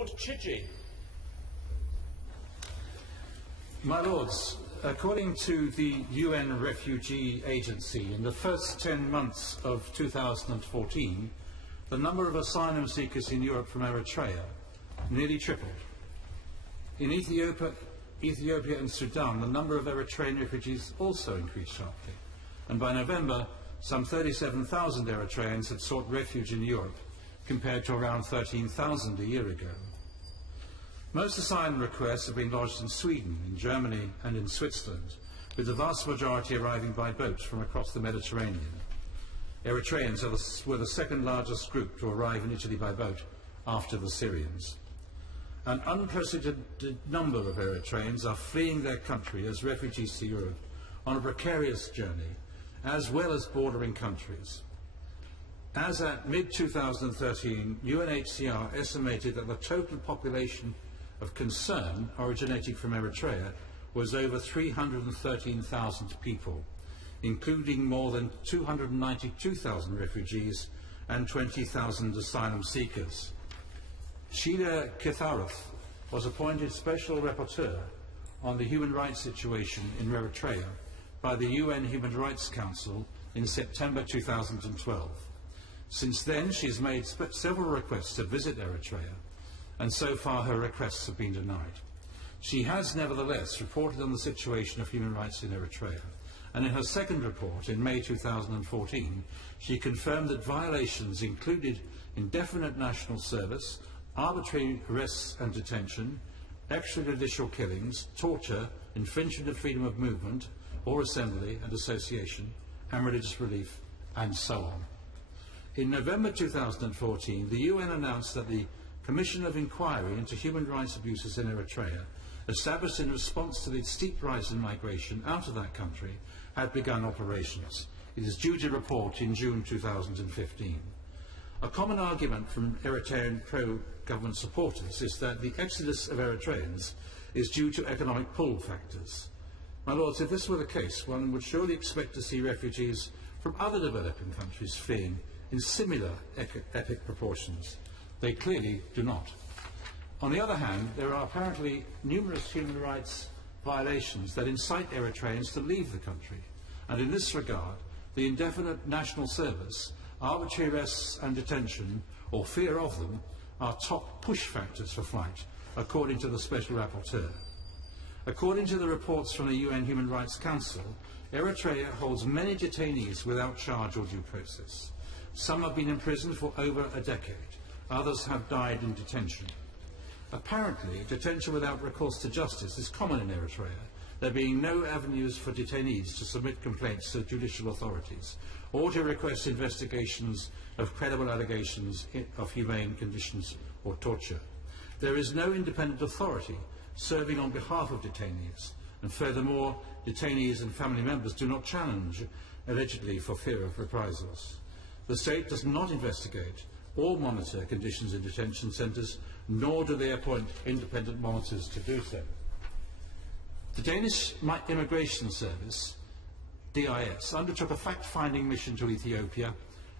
Lord Chidgey. My Lords, according to the UN Refugee Agency, in the first 10 months of 2014, the number of asylum seekers in Europe from Eritrea nearly tripled. In Ethiopia and Sudan, the number of Eritrean refugees also increased sharply. And by November, some 37,000 Eritreans had sought refuge in Europe, compared to around 13,000 a year ago. Most asylum requests have been lodged in Sweden, in Germany and in Switzerland, with the vast majority arriving by boat from across the Mediterranean. Eritreans were the second largest group to arrive in Italy by boat after the Syrians. An unprecedented number of Eritreans are fleeing their country as refugees to Europe on a precarious journey, as well as bordering countries. As at mid-2013, UNHCR estimated that the total population of concern originating from Eritrea was over 313,000 people, including more than 292,000 refugees and 20,000 asylum seekers. Sheila Kitharoth was appointed Special Rapporteur on the human rights situation in Eritrea by the UN Human Rights Council in September 2012. Since then, she has made several requests to visit Eritrea, and so far her requests have been denied. She has nevertheless reported on the situation of human rights in Eritrea, and in her second report in May 2014, she confirmed that violations included indefinite national service, arbitrary arrests and detention, extrajudicial killings, torture, infringement of freedom of movement or assembly and association, and religious belief, and so on. In November 2014, the UN announced that the Commission of Inquiry into Human Rights Abuses in Eritrea, established in response to the steep rise in migration out of that country, had begun operations. It is due to report in June 2015. A common argument from Eritrean pro-government supporters is that the exodus of Eritreans is due to economic pull factors. My Lords, if this were the case, one would surely expect to see refugees from other developing countries fleeing in similar epic proportions. They clearly do not. On the other hand, there are apparently numerous human rights violations that incite Eritreans to leave the country, and in this regard, the indefinite national service, arbitrary arrests and detention, or fear of them, are top push factors for flight, according to the Special Rapporteur. According to the reports from the UN Human Rights Council, Eritrea holds many detainees without charge or due process. Some have been imprisoned for over a decade. Others have died in detention. Apparently, detention without recourse to justice is common in Eritrea, there being no avenues for detainees to submit complaints to judicial authorities or to request investigations of credible allegations of humane conditions or torture. There is no independent authority serving on behalf of detainees, and furthermore, detainees and family members do not challenge, allegedly for fear of reprisals. The state does not investigate or monitor conditions in detention centres, nor do they appoint independent monitors to do so. The Danish Immigration Service, DIS, undertook a fact-finding mission to Ethiopia,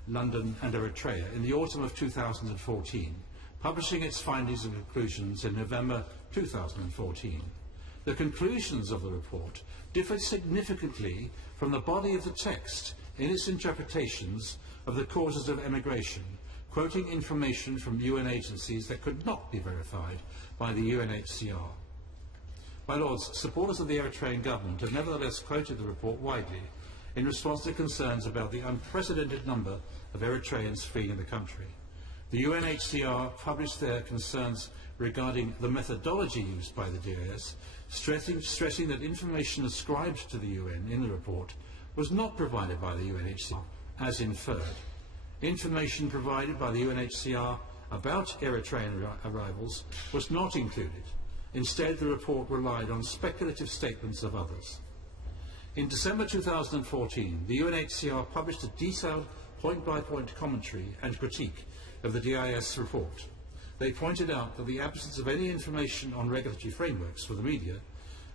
London and Eritrea in the autumn of 2014, publishing its findings and conclusions in November 2014. The conclusions of the report differed significantly from the body of the text in its interpretations of the causes of emigration, quoting information from UN agencies that could not be verified by the UNHCR. My Lords, supporters of the Eritrean government have nevertheless quoted the report widely in response to concerns about the unprecedented number of Eritreans fleeing the country. The UNHCR published their concerns regarding the methodology used by the DIS, stressing that information ascribed to the UN in the report was not provided by the UNHCR, as inferred. Information provided by the UNHCR about Eritrean arrivals was not included. Instead, the report relied on speculative statements of others. In December 2014, the UNHCR published a detailed point-by-point commentary and critique of the DIS report. They pointed out that the absence of any information on regulatory frameworks for the media,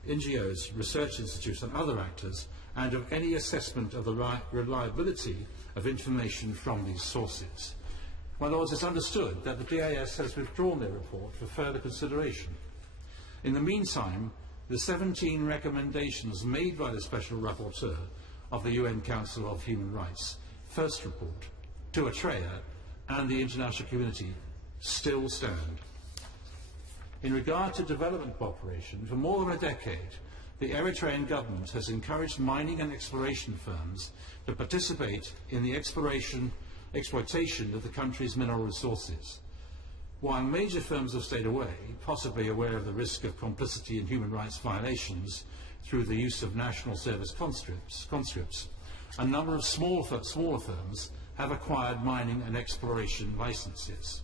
NGOs, research institutes and other actors, and of any assessment of the reliability of information from these sources. My Lords, it's understood that the DAS has withdrawn their report for further consideration. In the meantime, the 17 recommendations made by the Special Rapporteur of the UN Council of Human Rights first report to Eritrea and the international community still stand. In regard to development cooperation, for more than a decade, the Eritrean government has encouraged mining and exploration firms to participate in the exploitation of the country's mineral resources. While major firms have stayed away, possibly aware of the risk of complicity in human rights violations through the use of national service conscripts, a number of smaller firms have acquired mining and exploration licenses.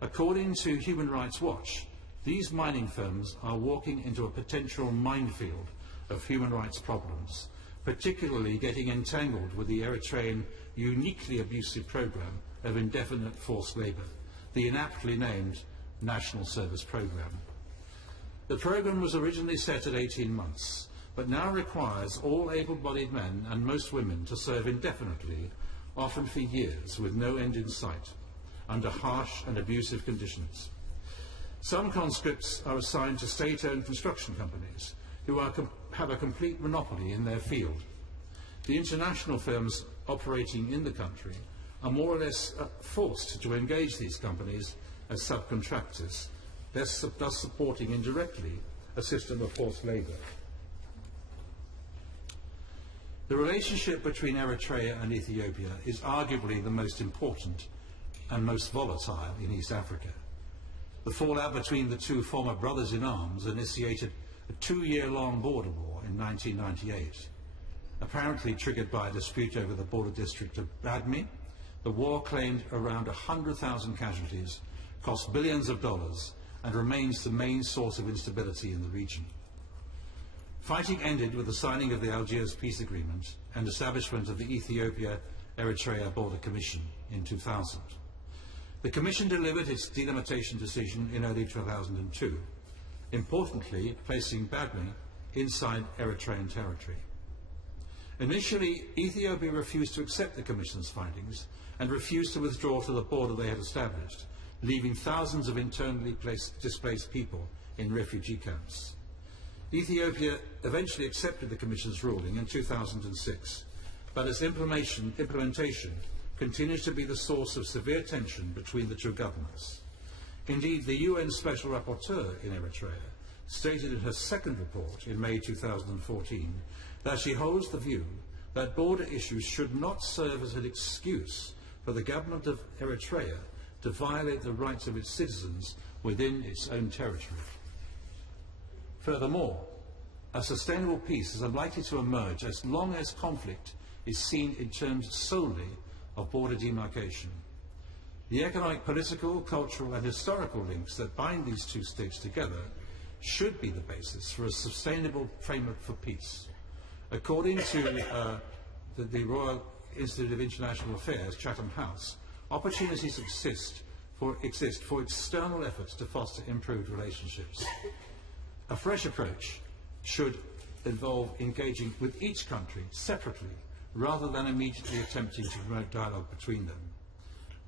According to Human Rights Watch, these mining firms are walking into a potential minefield of human rights problems, particularly getting entangled with the Eritrean uniquely abusive program of indefinite forced labour, the inaptly named National Service Programme. The programme was originally set at 18 months, but now requires all able-bodied men and most women to serve indefinitely, often for years, with no end in sight, under harsh and abusive conditions. Some conscripts are assigned to state-owned construction companies who have a complete monopoly in their field. The international firms operating in the country are more or less forced to engage these companies as subcontractors, thus supporting indirectly a system of forced labour. The relationship between Eritrea and Ethiopia is arguably the most important and most volatile in East Africa. The fallout between the two former brothers-in-arms initiated a 2-year-long border war in 1998. Apparently triggered by a dispute over the border district of Badme, the war claimed around 100,000 casualties, cost billions of dollars, and remains the main source of instability in the region. Fighting ended with the signing of the Algiers Peace Agreement and establishment of the Ethiopia-Eritrea Border Commission in 2000. The Commission delivered its delimitation decision in early 2002, importantly placing Badme inside Eritrean territory. Initially, Ethiopia refused to accept the Commission's findings and refused to withdraw to the border they had established, leaving thousands of internally displaced people in refugee camps. Ethiopia eventually accepted the Commission's ruling in 2006, but its implementation continues to be the source of severe tension between the two governments. Indeed, the UN Special Rapporteur in Eritrea stated in her second report in May 2014 that she holds the view that border issues should not serve as an excuse for the government of Eritrea to violate the rights of its citizens within its own territory. Furthermore, a sustainable peace is unlikely to emerge as long as conflict is seen in terms solely of border demarcation. The economic, political, cultural and historical links that bind these two states together should be the basis for a sustainable framework for peace. According to the Royal Institute of International Affairs, Chatham House, opportunities exist for external efforts to foster improved relationships. A fresh approach should involve engaging with each country separately rather than immediately attempting to promote dialogue between them.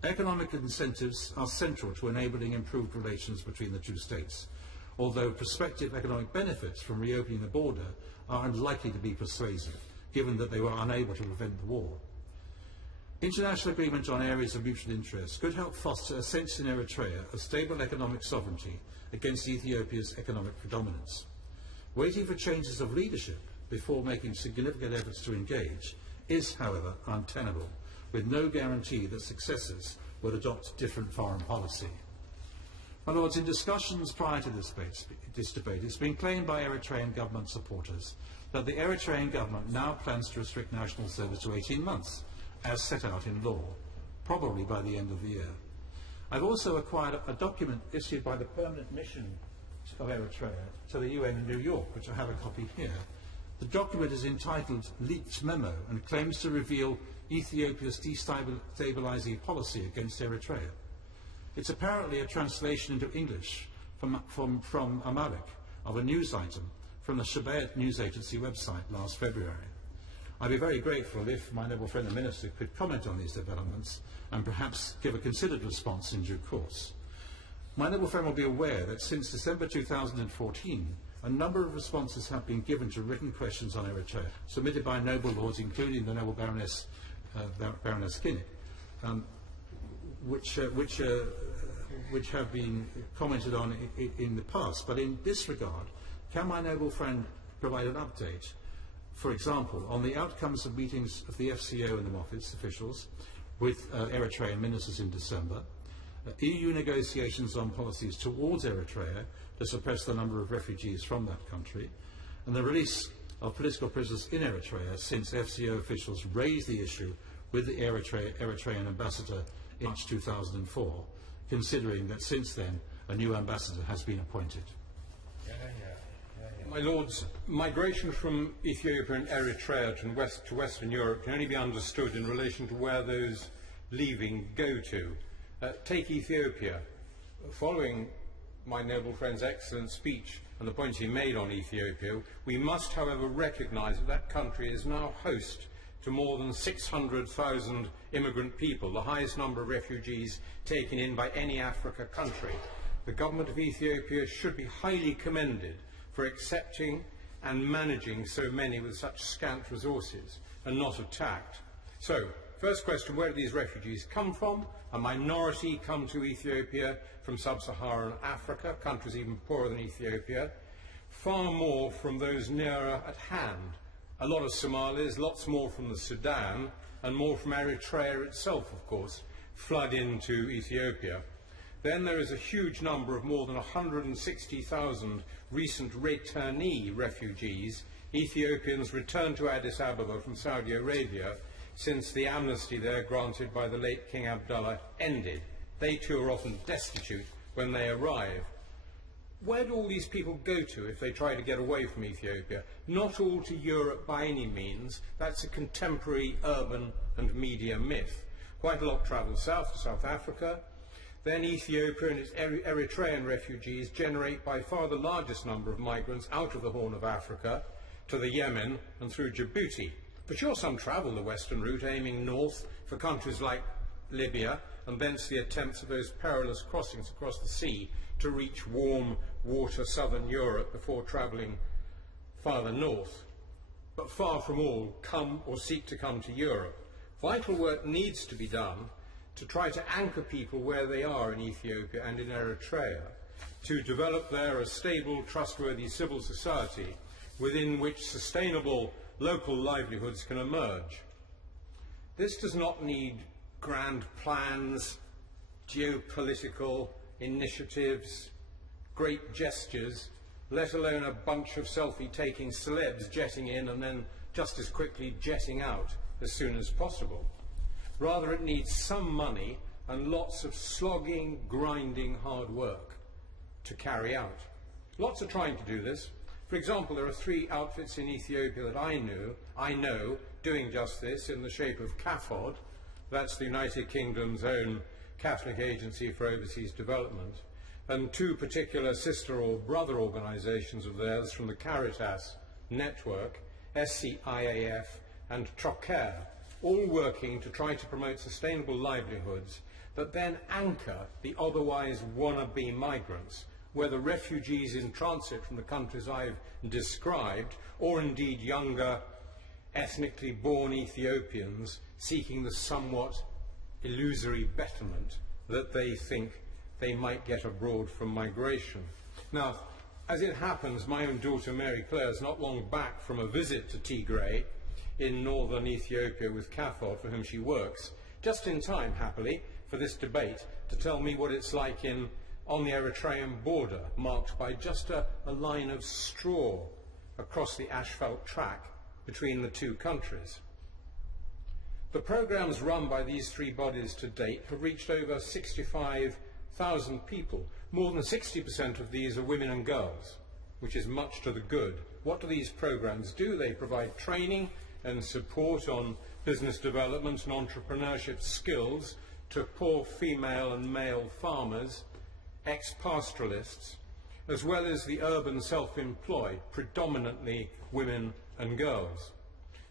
Economic incentives are central to enabling improved relations between the two states, although prospective economic benefits from reopening the border are unlikely to be persuasive, given that they were unable to prevent the war. International agreement on areas of mutual interest could help foster a sense in Eritrea of stable economic sovereignty against Ethiopia's economic predominance. Waiting for changes of leadership before making significant efforts to engage is, however, untenable, with no guarantee that successors will adopt different foreign policy. My Lords, in discussions prior to this debate, it's been claimed by Eritrean government supporters that the Eritrean government now plans to restrict national service to 18 months, as set out in law, probably by the end of the year. I've also acquired a document issued by the Permanent Mission of Eritrea to the UN in New York, which I have a copy here. The document is entitled Leaked Memo and claims to reveal Ethiopia's destabilising policy against Eritrea. It's apparently a translation into English from Amharic of a news item from the Shabbat news agency website last February. I'd be very grateful if my noble friend the Minister could comment on these developments and perhaps give a considered response in due course. My noble friend will be aware that since December 2014, a number of responses have been given to written questions on Eritrea, submitted by noble lords, including the noble Baroness Kinnock, which have been commented on in the past. But in this regard, can my noble friend provide an update, for example, on the outcomes of meetings of the FCO and the office officials with Eritrean ministers in December, EU negotiations on policies towards Eritrea to suppress the number of refugees from that country, and the release of political prisoners in Eritrea since FCO officials raised the issue with the Eritrean ambassador in March 2004, considering that since then a new ambassador has been appointed. My Lords, migration from Ethiopia and Eritrea to Western Europe can only be understood in relation to where those leaving go to. Take Ethiopia. Following my noble friend's excellent speech and the points he made on Ethiopia, we must, however, recognise that that country is now host to more than 600,000 immigrant people, the highest number of refugees taken in by any Africa country. The government of Ethiopia should be highly commended for accepting and managing so many with such scant resources and not attacked. So, first question, where do these refugees come from? A minority come to Ethiopia from sub-Saharan Africa, countries even poorer than Ethiopia. Far more from those nearer at hand. A lot of Somalis, lots more from the Sudan, and more from Eritrea itself, of course, flood into Ethiopia. Then there is a huge number of more than 160,000 recent returnee refugees, Ethiopians returned to Addis Ababa from Saudi Arabia since the amnesty there granted by the late King Abdullah ended. They too are often destitute when they arrive. Where do all these people go to if they try to get away from Ethiopia? Not all to Europe by any means. That's a contemporary urban and media myth. Quite a lot travel south to South Africa. Then Ethiopia and its Eritrean refugees generate by far the largest number of migrants out of the Horn of Africa to the Yemen and through Djibouti. For sure some travel the western route, aiming north for countries like Libya, and thence the attempts of those perilous crossings across the sea to reach warm water southern Europe before travelling farther north. But far from all come or seek to come to Europe. Vital work needs to be done to try to anchor people where they are in Ethiopia and in Eritrea, to develop there a stable, trustworthy civil society within which sustainable local livelihoods can emerge. This does not need grand plans, geopolitical initiatives, great gestures, let alone a bunch of selfie-taking celebs jetting in and then just as quickly jetting out as soon as possible. Rather, it needs some money and lots of slogging, grinding, hard work to carry out. Lots are trying to do this. For example, there are 3 outfits in Ethiopia that I know doing just this in the shape of CAFOD, that's the United Kingdom's own Catholic Agency for Overseas Development, and 2 particular sister or brother organisations of theirs from the Caritas network, SCIAF and Trocaire, all working to try to promote sustainable livelihoods that then anchor the otherwise wannabe migrants, whether refugees in transit from the countries I've described, or indeed younger, ethnically born Ethiopians seeking the somewhat illusory betterment that they think they might get abroad from migration. Now, as it happens, my own daughter Mary Claire is not long back from a visit to Tigray in northern Ethiopia with CAFOD, for whom she works, just in time, happily, for this debate to tell me what it's like on the Eritrean border, marked by just a line of straw across the asphalt track between the 2 countries. The programmes run by these 3 bodies to date have reached over 65,000 people. More than 60% of these are women and girls, which is much to the good. What do these programmes do? They provide training and support on business development and entrepreneurship skills to poor female and male farmers, ex-pastoralists, as well as the urban self-employed, predominantly women and girls.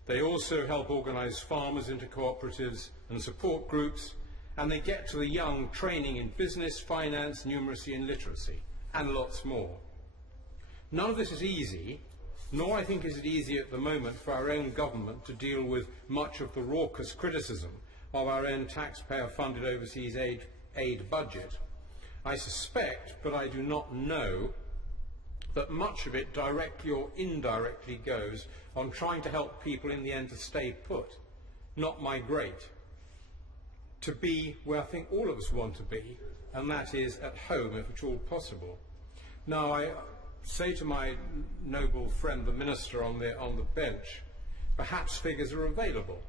They also help organise farmers into cooperatives and support groups, and they get to the young training in business, finance, numeracy and literacy, and lots more. None of this is easy, nor I think is it easy at the moment for our own government to deal with much of the raucous criticism of our own taxpayer-funded overseas aid budget. I suspect, but I do not know, that much of it directly or indirectly goes on trying to help people in the end to stay put, not migrate, to be where I think all of us want to be, and that is at home if at all possible. Now, I say to my noble friend the Minister on the bench, perhaps figures are available,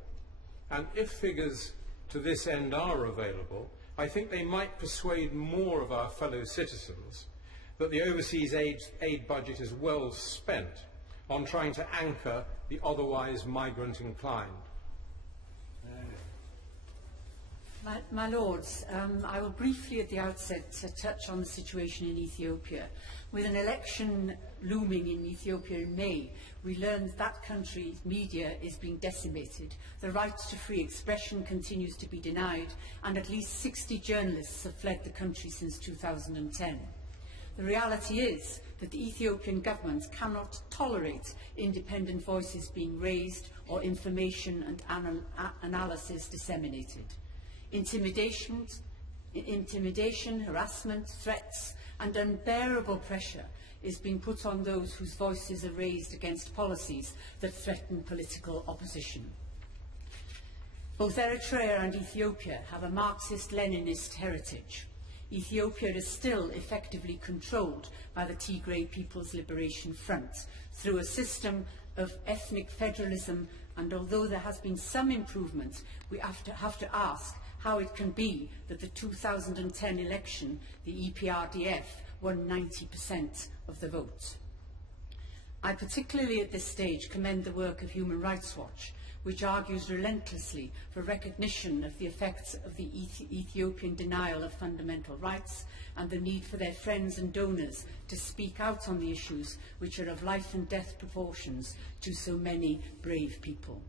and if figures to this end are available, I think they might persuade more of our fellow citizens that the overseas aid budget is well spent on trying to anchor the otherwise migrant inclined. My Lords, I will briefly at the outset touch on the situation in Ethiopia. With an election looming in Ethiopia in May, we learned that country's media is being decimated, the right to free expression continues to be denied, and at least 60 journalists have fled the country since 2010. The reality is that the Ethiopian government cannot tolerate independent voices being raised or information and analysis disseminated. Intimidation, harassment, threats and unbearable pressure is being put on those whose voices are raised against policies that threaten political opposition. Both Eritrea and Ethiopia have a Marxist-Leninist heritage. Ethiopia is still effectively controlled by the Tigray People's Liberation Front through a system of ethnic federalism, and although there has been some improvement, we have to ask how it can be that the 2010 election, the EPRDF, won 90% of the vote. I particularly at this stage commend the work of Human Rights Watch, which argues relentlessly for recognition of the effects of the Ethiopian denial of fundamental rights and the need for their friends and donors to speak out on the issues which are of life and death proportions to so many brave people.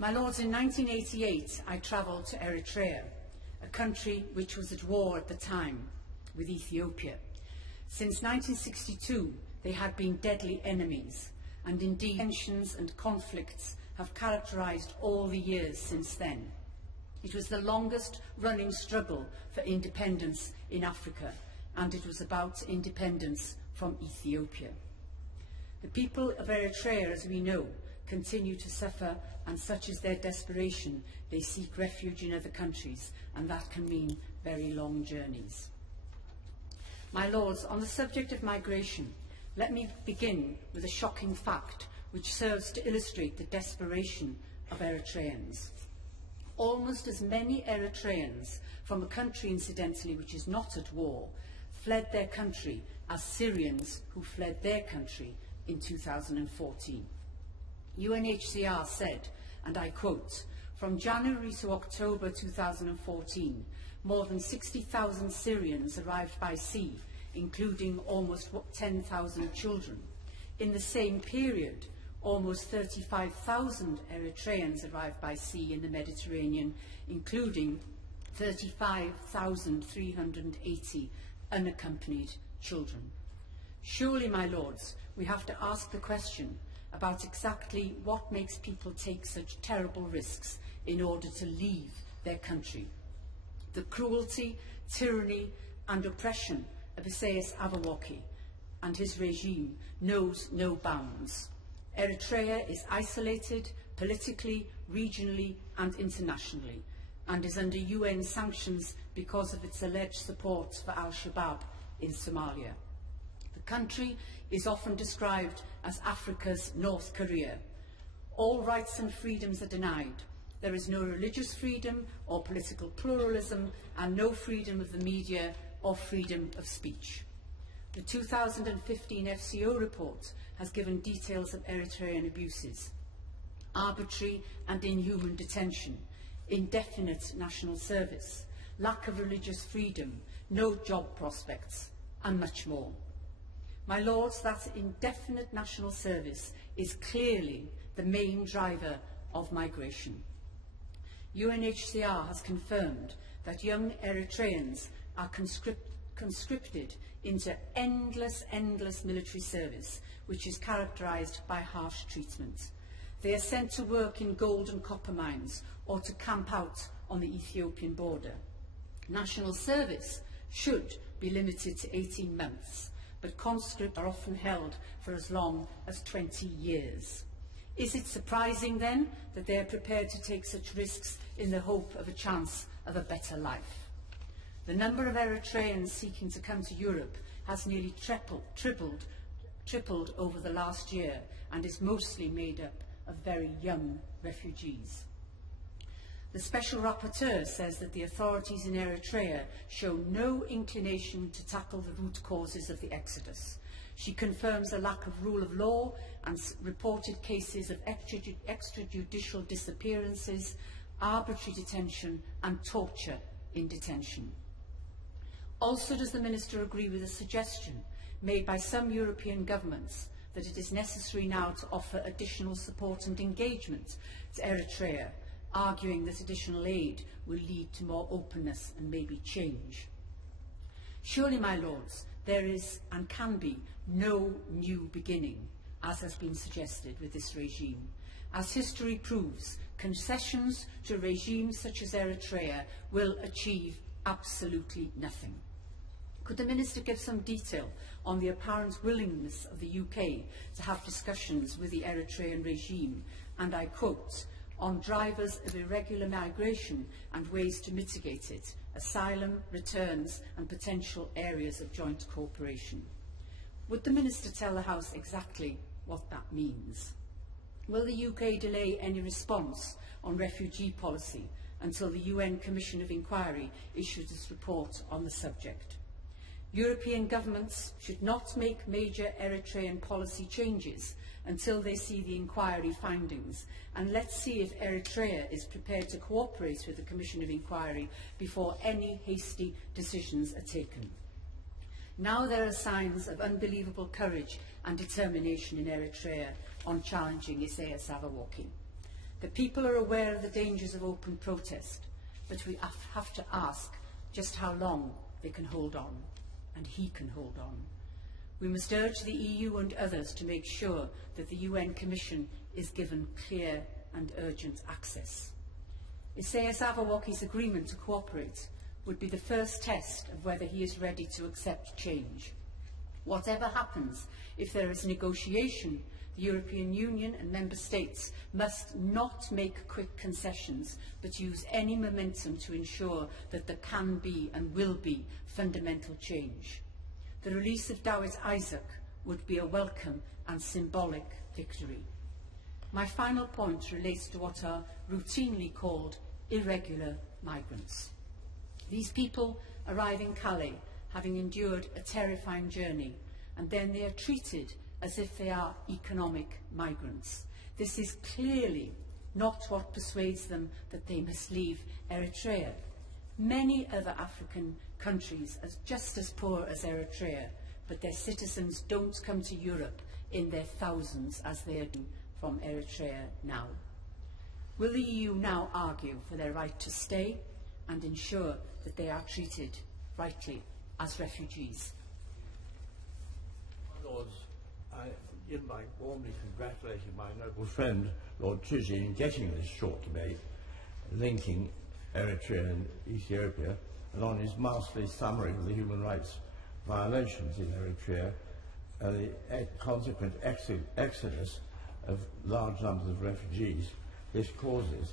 My Lords, in 1988 I travelled to Eritrea, a country which was at war at the time with Ethiopia. Since 1962 they had been deadly enemies, and indeed tensions and conflicts have characterised all the years since then. It was the longest running struggle for independence in Africa, and it was about independence from Ethiopia. The people of Eritrea, as we know, continue to suffer, and such is their desperation, they seek refuge in other countries, and that can mean very long journeys. My Lords, on the subject of migration, let me begin with a shocking fact which serves to illustrate the desperation of Eritreans. Almost as many Eritreans from a country, incidentally, which is not at war, fled their country as Syrians who fled their country in 2014. UNHCR said, and I quote, "From January to October 2014, more than 60,000 Syrians arrived by sea, including almost 10,000 children. In the same period, almost 35,000 Eritreans arrived by sea in the Mediterranean, including 35,380 unaccompanied children." Surely, my Lords, we have to ask the question about exactly what makes people take such terrible risks in order to leave their country. The cruelty, tyranny and oppression of Isaias Afwerki and his regime knows no bounds. Eritrea is isolated politically, regionally and internationally, and is under UN sanctions because of its alleged support for Al-Shabaab in Somalia. The country is often described as Africa's North Korea. All rights and freedoms are denied. There is no religious freedom or political pluralism, and no freedom of the media or freedom of speech. The 2015 FCO report has given details of Eritrean abuses: arbitrary and inhuman detention, indefinite national service, lack of religious freedom, no job prospects, and much more. My Lords, that indefinite national service is clearly the main driver of migration. UNHCR has confirmed that young Eritreans are conscripted into endless military service, which is characterised by harsh treatment. They are sent to work in gold and copper mines or to camp out on the Ethiopian border. National service should be limited to 18 months, but conscripts are often held for as long as 20 years. Is it surprising then that they are prepared to take such risks in the hope of a chance of a better life? The number of Eritreans seeking to come to Europe has nearly tripled over the last year and is mostly made up of very young refugees. The Special Rapporteur says that the authorities in Eritrea show no inclination to tackle the root causes of the exodus. She confirms a lack of rule of law and reported cases of extrajudicial disappearances, arbitrary detention and torture in detention. Also, does the Minister agree with the suggestion made by some European governments that it is necessary now to offer additional support and engagement to Eritrea, arguing that additional aid will lead to more openness and maybe change? Surely, my Lords, there is and can be no new beginning, as has been suggested with this regime. As history proves, concessions to regimes such as Eritrea will achieve absolutely nothing. Could the Minister give some detail on the apparent willingness of the UK to have discussions with the Eritrean regime, and I quote, on drivers of irregular migration and ways to mitigate it, asylum, returns and potential areas of joint cooperation? Would the Minister tell the House exactly what that means? Will the UK delay any response on refugee policy until the UN Commission of Inquiry issues its report on the subject? European governments should not make major Eritrean policy changes until they see the inquiry findings, and let's see if Eritrea is prepared to cooperate with the Commission of Inquiry before any hasty decisions are taken. Now there are signs of unbelievable courage and determination in Eritrea on challenging Isaias Afwerki. The people are aware of the dangers of open protest, but we have to ask just how long they can hold on, and he can hold on. We must urge the EU and others to make sure that the UN Commission is given clear and urgent access. Isaias Afwerki's agreement to cooperate would be the first test of whether he is ready to accept change. Whatever happens, if there is negotiation, the European Union and Member States must not make quick concessions, but use any momentum to ensure that there can be and will be fundamental change. The release of Dawit Isaak would be a welcome and symbolic victory. My final point relates to what are routinely called irregular migrants. These people arrive in Calais having endured a terrifying journey, and then they are treated as if they are economic migrants. This is clearly not what persuades them that they must leave Eritrea. Many other African countries are just as poor as Eritrea, but their citizens don't come to Europe in their thousands as they are doing from Eritrea now. Will the EU now argue for their right to stay and ensure that they are treated rightly as refugees? My Lords, I begin by warmly congratulating my noble friend, Lord Tuji, in getting this short debate linking Eritrea and Ethiopia, and on his masterly summary of the human rights violations in Eritrea, the consequent exodus of large numbers of refugees this causes.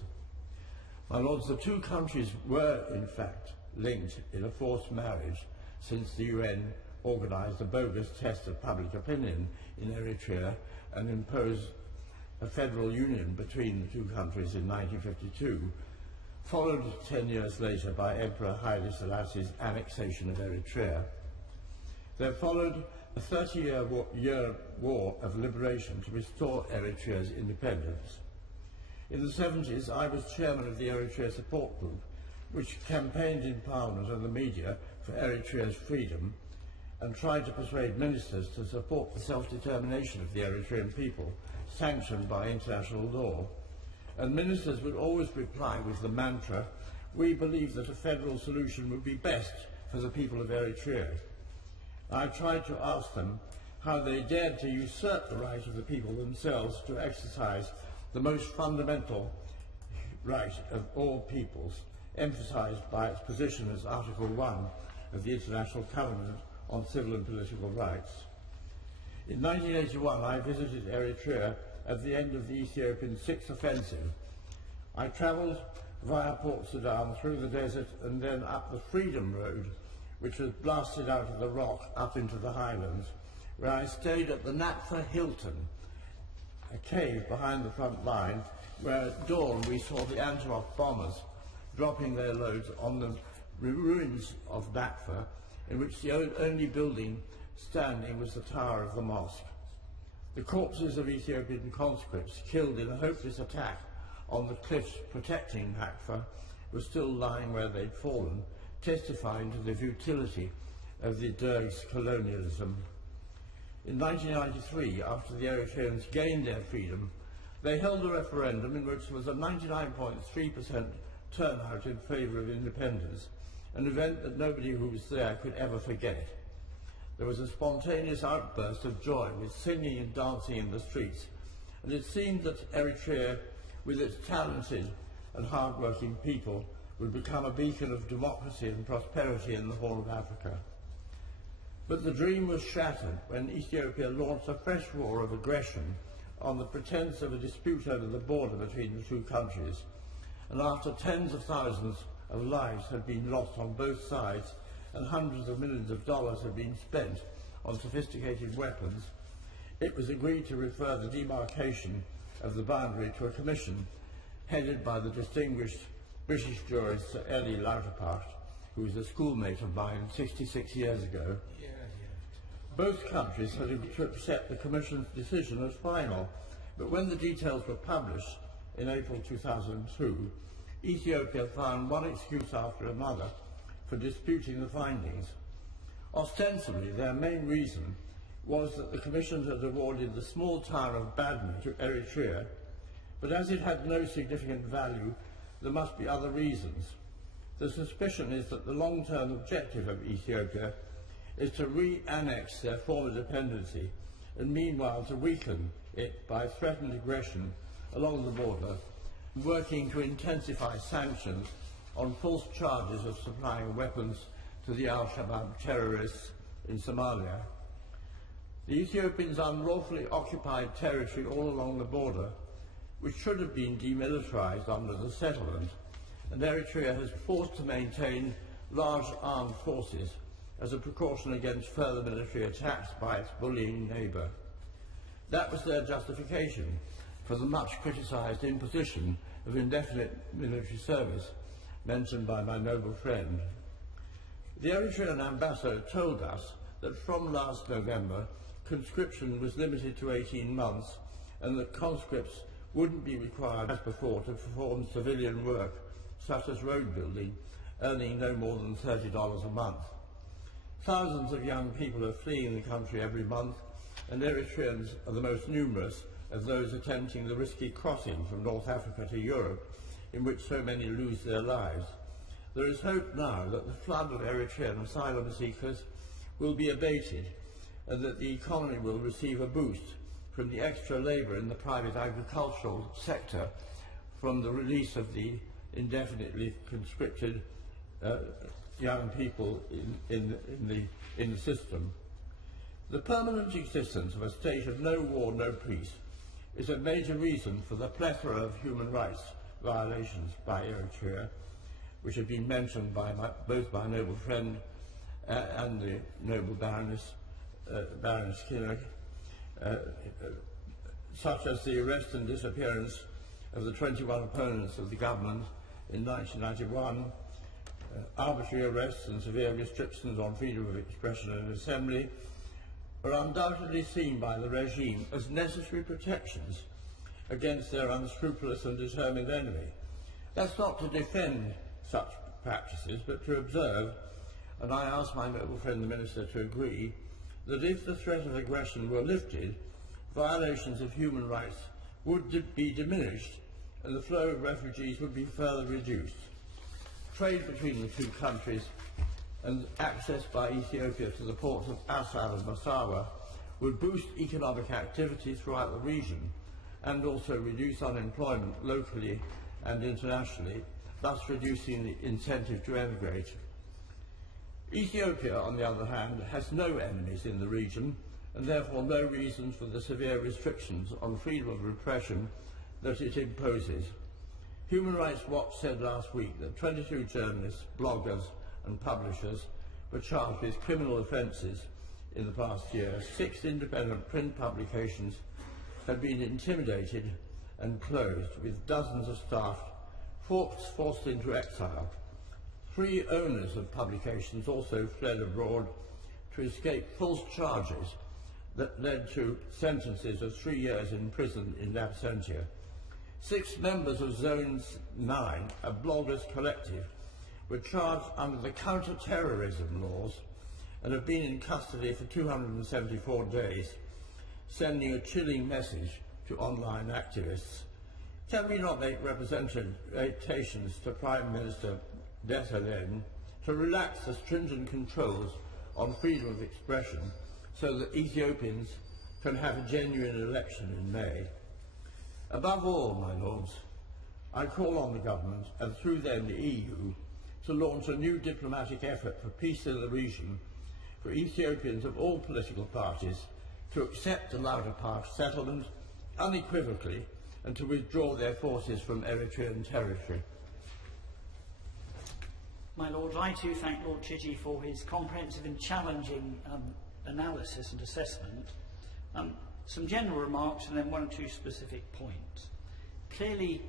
My Lords, the two countries were in fact linked in a forced marriage since the UN organised a bogus test of public opinion in Eritrea and imposed a federal union between the two countries in 1952, followed 10 years later by Emperor Haile Selassie's annexation of Eritrea. There followed a 30-year war of liberation to restore Eritrea's independence. In the 70s, I was chairman of the Eritrea Support Group, which campaigned in Parliament and the media for Eritrea's freedom and tried to persuade ministers to support the self-determination of the Eritrean people, sanctioned by international law. And ministers would always reply with the mantra, "We believe that a federal solution would be best for the people of Eritrea." I tried to ask them how they dared to usurp the right of the people themselves to exercise the most fundamental right of all peoples, emphasised by its position as Article 1 of the International Covenant on Civil and Political Rights. In 1981, I visited Eritrea at the end of the Ethiopian Sixth Offensive. I travelled via Port Sudan through the desert and then up the Freedom Road, which was blasted out of the rock up into the highlands, where I stayed at the Natfa Hilton, a cave behind the front line, where at dawn we saw the Antonov bombers dropping their loads on the ruins of Natfa, in which the only building standing was the tower of the mosque. The corpses of Ethiopian conscripts killed in a hopeless attack on the cliffs protecting Natfa were still lying where they'd fallen, testifying to the futility of the Derg's colonialism. In 1993, after the Eritreans gained their freedom, they held a referendum in which there was a 99.3% turnout in favour of independence, an event that nobody who was there could ever forget. There was a spontaneous outburst of joy with singing and dancing in the streets, and it seemed that Eritrea, with its talented and hard-working people, would become a beacon of democracy and prosperity in the Horn of Africa. But the dream was shattered when Ethiopia launched a fresh war of aggression on the pretence of a dispute over the border between the two countries, and after tens of thousands of lives had been lost on both sides and hundreds of millions of dollars had been spent on sophisticated weapons, it was agreed to refer the demarcation of the boundary to a commission headed by the distinguished British jurist Sir Eli Lauterpacht, who was a schoolmate of mine 66 years ago. Both countries had to accept the Commission's decision as final, but when the details were published in April 2002, Ethiopia found one excuse after another for disputing the findings. Ostensibly, their main reason was that the Commission had awarded the small town of Badme to Eritrea, but as it had no significant value, there must be other reasons. The suspicion is that the long-term objective of Ethiopia is to re-annex their former dependency and meanwhile to weaken it by threatened aggression along the border, working to intensify sanctions on false charges of supplying weapons to the Al-Shabaab terrorists in Somalia. The Ethiopians unlawfully occupied territory all along the border, which should have been demilitarized under the settlement, and Eritrea has forced to maintain large armed forces as a precaution against further military attacks by its bullying neighbour. That was their justification for the much criticised imposition of indefinite military service mentioned by my noble friend. The Eritrean ambassador told us that from last November, conscription was limited to 18 months and that conscripts wouldn't be required as before to perform civilian work, such as road building, earning no more than $30 a month. Thousands of young people are fleeing the country every month, and Eritreans are the most numerous of those attempting the risky crossing from North Africa to Europe, in which so many lose their lives. There is hope now that the flood of Eritrean asylum seekers will be abated and that the economy will receive a boost from the extra labour in the private agricultural sector from the release of the indefinitely conscripted young people in the system. The permanent existence of a state of no war, no peace is a major reason for the plethora of human rights violations by Eritrea, which have been mentioned by both my noble friend and the noble Baroness Kinnock, such as the arrest and disappearance of the 21 opponents of the government in 1991, arbitrary arrests and severe restrictions on freedom of expression and assembly are undoubtedly seen by the regime as necessary protections against their unscrupulous and determined enemy. That's not to defend such practices, but to observe and I ask my noble friend the Minister to agree that if the threat of aggression were lifted, violations of human rights would be diminished and the flow of refugees would be further reduced. Trade between the two countries and access by Ethiopia to the ports of Assab and Massawa would boost economic activity throughout the region and also reduce unemployment locally and internationally, thus reducing the incentive to emigrate. Ethiopia, on the other hand, has no enemies in the region and therefore no reason for the severe restrictions on freedom of repression that it imposes. Human Rights Watch said last week that 22 journalists, bloggers and publishers were charged with criminal offences in the past year. 6 independent print publications have been intimidated and closed, with dozens of staff forced into exile. 3 owners of publications also fled abroad to escape false charges that led to sentences of 3 years in prison in absentia. 6 members of Zone 9, a bloggers collective, were charged under the counter-terrorism laws and have been in custody for 274 days, sending a chilling message to online activists. Can we not make representations to Prime Minister Desalegn to relax the stringent controls on freedom of expression so that Ethiopians can have a genuine election in May? Above all, my lords, I call on the government, and through them the EU, to launch a new diplomatic effort for peace in the region, for Ethiopians of all political parties to accept the Lauda Park settlement unequivocally and to withdraw their forces from Eritrean territory. My Lord, I too thank Lord Chidgey for his comprehensive and challenging analysis and assessment. Some general remarks and then 1 or 2 specific points. Clearly,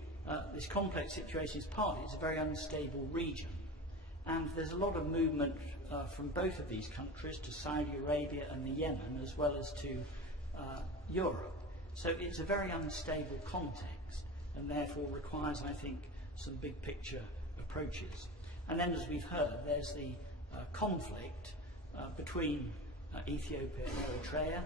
this complex situation is partly it's a very unstable region, and there's a lot of movement from both of these countries to Saudi Arabia and the Yemen, as well as to Europe. So it's a very unstable context, and therefore requires, I think, some big picture approaches. And then, as we've heard, there's the conflict between Ethiopia and Eritrea,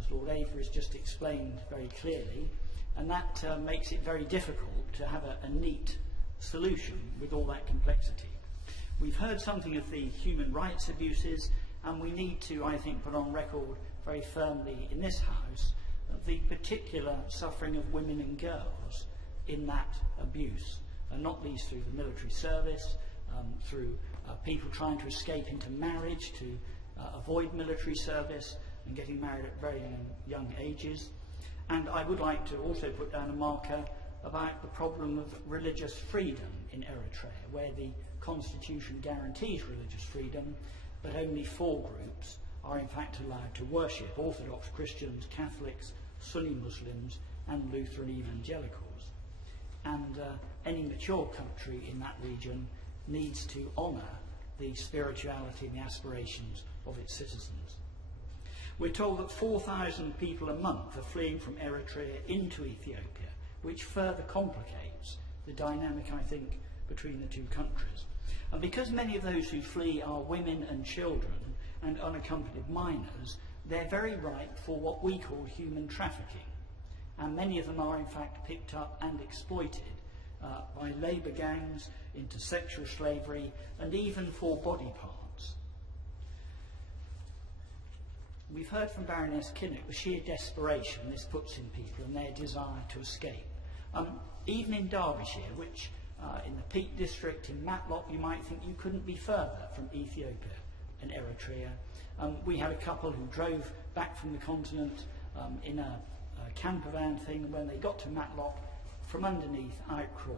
as Lord Avery has just explained very clearly, and that makes it very difficult to have a neat solution with all that complexity. We've heard something of the human rights abuses, and we need to, I think, put on record very firmly in this House the particular suffering of women and girls in that abuse, and not least through the military service, through people trying to escape into marriage to avoid military service and getting married at very young ages. And I would like to also put down a marker about the problem of religious freedom in Eritrea, where the constitution guarantees religious freedom, but only 4 groups are in fact allowed to worship: Orthodox Christians, Catholics, Sunni Muslims and Lutheran evangelicals. And any mature country in that region needs to honour the spirituality and the aspirations of its citizens. We're told that 4,000 people a month are fleeing from Eritrea into Ethiopia, which further complicates the dynamic, I think, between the 2 countries. And because many of those who flee are women and children and unaccompanied minors, they're very ripe for what we call human trafficking. And many of them are in fact picked up and exploited by labour gangs into sexual slavery and even for body parts. We've heard from Baroness Kinnock the sheer desperation this puts in people and their desire to escape. Even in Derbyshire, which in the Peak District, in Matlock, you might think you couldn't be further from Ethiopia and Eritrea. We had a couple who drove back from the continent in a camper van thing, and when they got to Matlock, from underneath outcrawled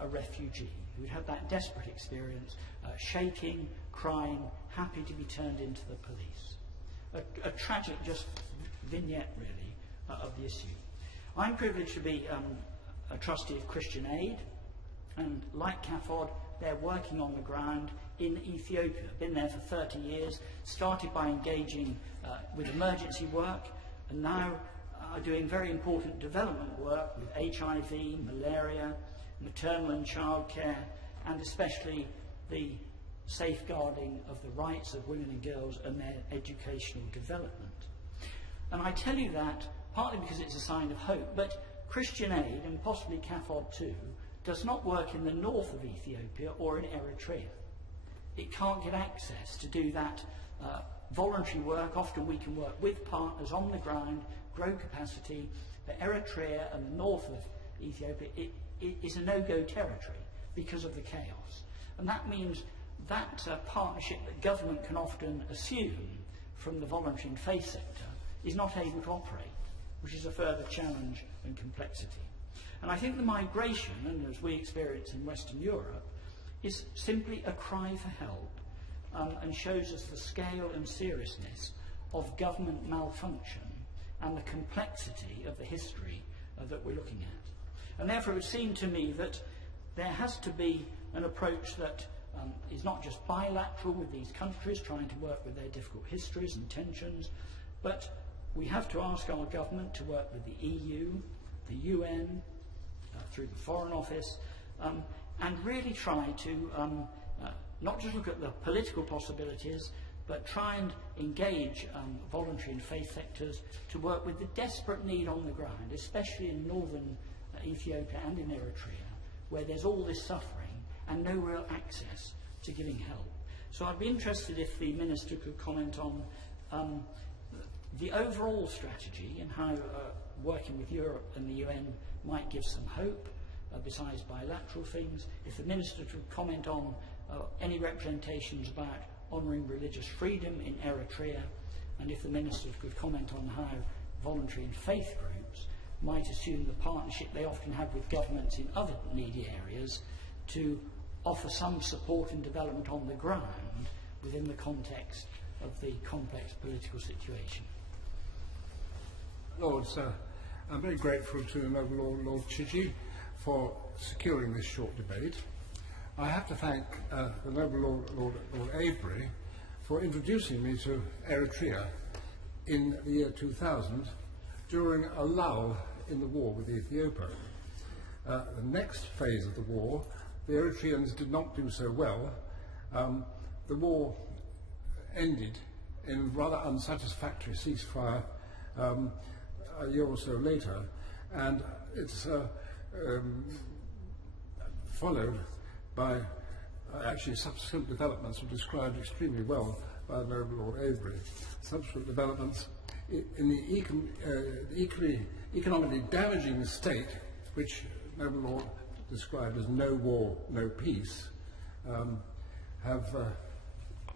a refugee who'd had that desperate experience, shaking, crying, happy to be turned into the police. A tragic just vignette, really, of the issue. I'm privileged to be a trustee of Christian Aid, and like CAFOD, they're working on the ground in Ethiopia. Been there for 30 years, started by engaging with emergency work, and now are doing very important development work with HIV, malaria, maternal and child care, and especially the safeguarding of the rights of women and girls and their educational development. And I tell you that partly because it's a sign of hope, but Christian Aid, and possibly CAFOD too, does not work in the north of Ethiopia or in Eritrea. It can't get access to do that voluntary work. Often we can work with partners on the ground, grow capacity. But Eritrea and the north of Ethiopia, it is a no-go territory because of the chaos. And that means that partnership that government can often assume from the voluntary and faith sector is not able to operate, which is a further challenge and complexity. And I think the migration, and as we experience in Western Europe, is simply a cry for help and shows us the scale and seriousness of government malfunction and the complexity of the history that we're looking at. And therefore it would seem to me that there has to be an approach that is not just bilateral with these countries, trying to work with their difficult histories and tensions, but we have to ask our government to work with the EU, the UN, through the Foreign Office, and really try to not just look at the political possibilities, but try and engage voluntary and faith sectors to work with the desperate need on the ground, especially in northern Ethiopia and in Eritrea, where there's all this suffering and no real access to giving help. So I'd be interested if the Minister could comment on the overall strategy and how working with Europe and the UN might give some hope, besides bilateral things. If the Minister could comment on any representations about honouring religious freedom in Eritrea, and if the Minister could comment on how voluntary and faith groups might assume the partnership they often have with governments in other needy areas to offer some support and development on the ground within the context of the complex political situation. Lords, I'm very grateful to the Noble Lord Chidgey for securing this short debate. I have to thank the Noble Lord Avebury for introducing me to Eritrea in the year 2000 during a lull in the war with Ethiopia. The next phase of the war, the Eritreans did not do so well. The war ended in a rather unsatisfactory ceasefire a year or so later, and it's followed by actually subsequent developments were described extremely well by the Noble Lord Avebury. Subsequent developments in the economically damaging state, which Noble Lord described as no war, no peace, have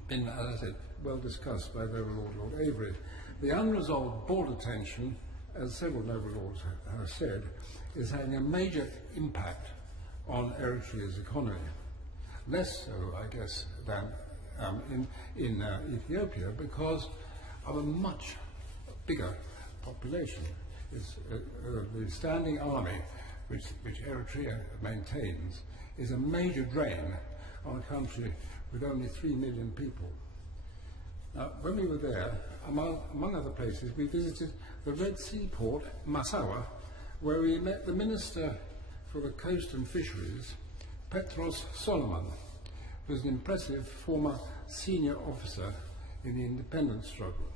been, as I said, well discussed by Noble Lord Avebury. The unresolved border tension, as several Noble Lords have said, is having a major impact on Eritrea's economy. Less so, I guess, than in Ethiopia, because of a much bigger population. It's, the standing army, which Eritrea maintains, is a major drain on a country with only 3 million people. Now, when we were there, among other places, we visited the Red Sea port, Massawa, where we met the Minister for the Coast and Fisheries, Petros Solomon, who was an impressive former senior officer in the independence struggle.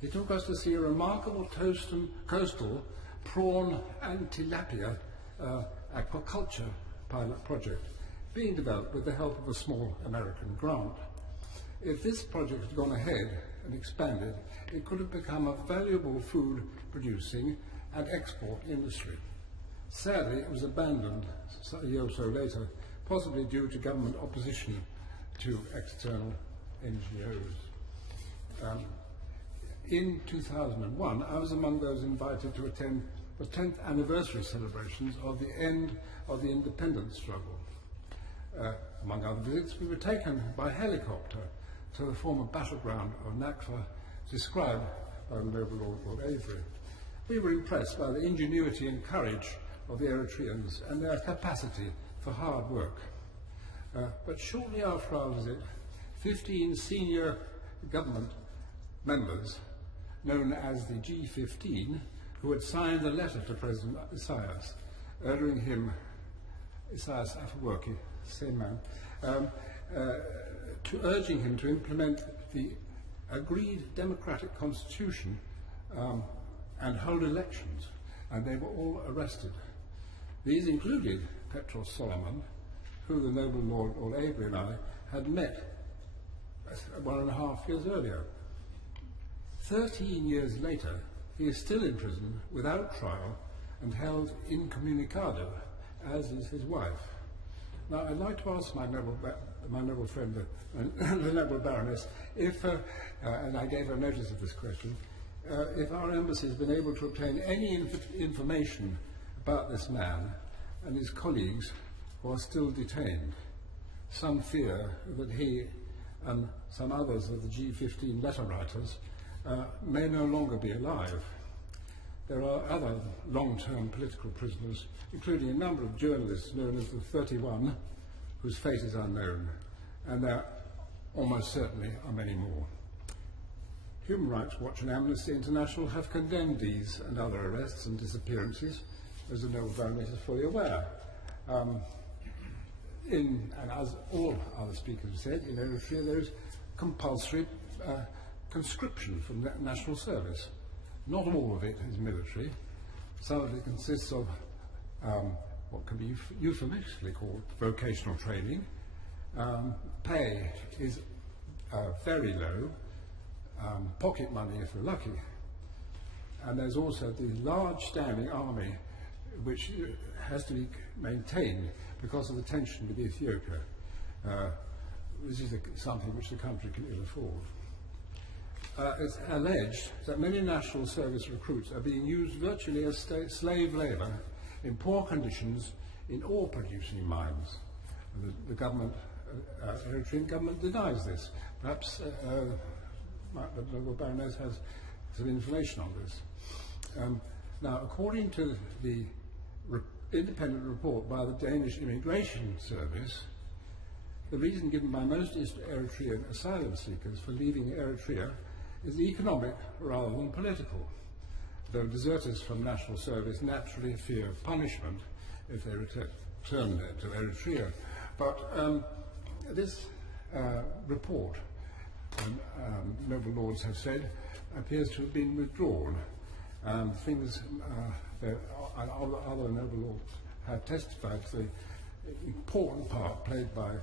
He took us to see a remarkable coastal prawn and tilapia aquaculture pilot project being developed with the help of a small American grant. If this project had gone ahead and expanded, it could have become a valuable food-producing and export industry. Sadly, it was abandoned a year or so later, possibly due to government opposition to external NGOs. In 2001, I was among those invited to attend the 10th anniversary celebrations of the end of the independence struggle. Among other visits, we were taken by helicopter to the former battleground of Nakfa, described by the Noble Lord Avebury. We were impressed by the ingenuity and courage of the Eritreans and their capacity for hard work. But shortly after our visit, 15 senior government members, known as the G15, who had signed a letter to President Isaias, urging him, Isaias Afwerki, same man, to urging him to implement the agreed democratic constitution and hold elections, and they were all arrested. These included Petros Solomon, who the noble Lord Avebury and I had met 1.5 years earlier. 13 years later, he is still in prison without trial and held incommunicado, as is his wife. Now, I'd like to ask my noble friend, the noble Baroness, if, and I gave her notice of this question, if our embassy has been able to obtain any information about this man and his colleagues who are still detained. Some fear that he and some others of the G15 letter writers may no longer be alive. There are other long-term political prisoners, including a number of journalists known as the 31, whose fate is unknown, and there almost certainly are many more. Human Rights Watch and Amnesty International have condemned these and other arrests and disappearances, as the noble Baroness is fully aware. And as all other speakers have said, in Eritrea there is compulsory conscription from the national service. Not all of it is military. Some of it consists of what can be euphemistically called vocational training. Pay is very low, pocket money if you're lucky. And there's also the large standing army which has to be maintained because of the tension with Ethiopia. This is something which the country can ill afford. It's alleged that many national service recruits are being used virtually as slave labour in poor conditions in ore-producing mines. The government, Eritrean government denies this. Perhaps the noble Baroness has some information on this. Now, according to the independent report by the Danish Immigration Service, the reason given by most Eritrean asylum seekers for leaving Eritrea is economic rather than political, though deserters from national service naturally fear punishment if they return to Eritrea. But this report, noble lords have said, appears to have been withdrawn. Things that other noble lords have testified to the important part played by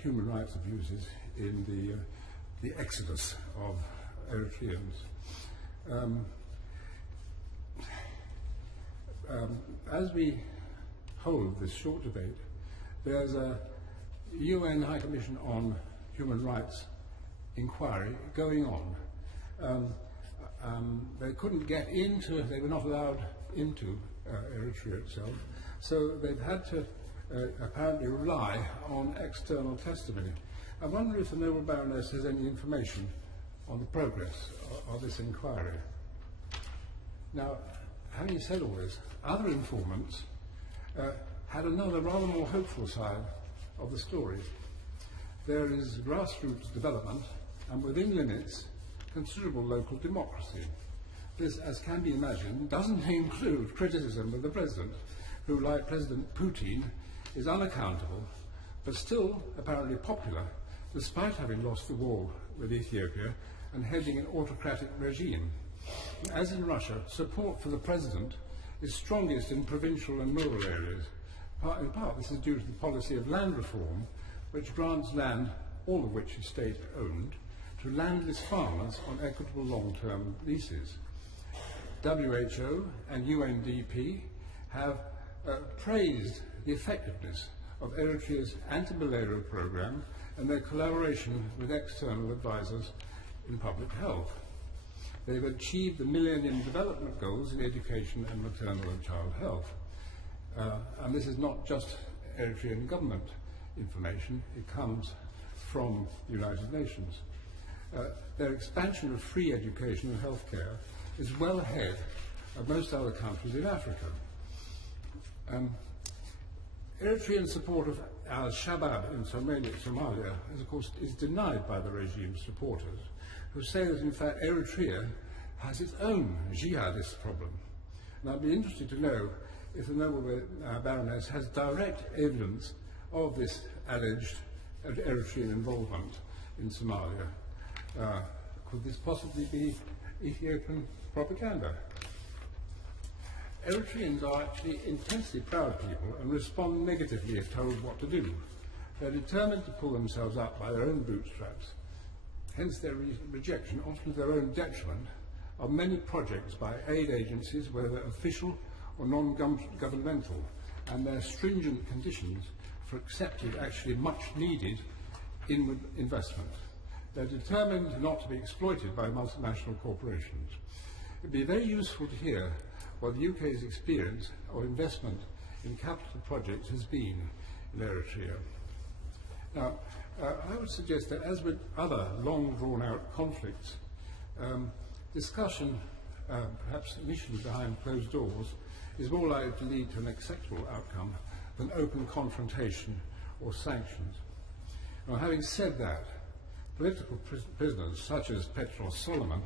human rights abuses in the exodus of Eritreans. As we hold this short debate, there's a UN High Commission on Human Rights inquiry going on. They couldn't get into, they were not allowed into Eritrea itself, so they've had to apparently rely on external testimony. I wonder if the noble Baroness has any information on the progress of this inquiry. Now, having said all this, other informants had another rather more hopeful side of the story. There is grassroots development, and within limits, considerable local democracy. This, as can be imagined, doesn't include criticism of the president, who, like President Putin, is unaccountable, but still apparently popular, despite having lost the war with Ethiopia and heading an autocratic regime. As in Russia, support for the president is strongest in provincial and rural areas. In part, this is due to the policy of land reform, which grants land, all of which is state-owned, to landless farmers on equitable long-term leases. WHO and UNDP have praised the effectiveness of Eritrea's anti-malaria program and their collaboration with external advisors in public health. They've achieved the Millennium Development Goals in education and maternal and child health. And this is not just Eritrean government information, it comes from the United Nations. Their expansion of free education and healthcare is well ahead of most other countries in Africa. Eritrean support of al-Shabaab in Somalia is denied by the regime's supporters, who say that in fact Eritrea has its own jihadist problem. And I'd be interested to know if the noble Baroness has direct evidence of this alleged Eritrean involvement in Somalia. Could this possibly be Ethiopian propaganda? Eritreans are actually intensely proud people and respond negatively if told what to do. They're determined to pull themselves up by their own bootstraps. Hence their rejection, often to their own detriment, of many projects by aid agencies, whether official or non-governmental, and their stringent conditions for accepted, actually much needed inward investment. They're determined not to be exploited by multinational corporations. It would be very useful to hear what the UK's experience of investment in capital projects has been in Eritrea. Now, I would suggest that, as with other long drawn-out conflicts, discussion, perhaps initially behind closed doors, is more likely to lead to an acceptable outcome than open confrontation or sanctions. Now, having said that, political prisoners such as Petros Solomon,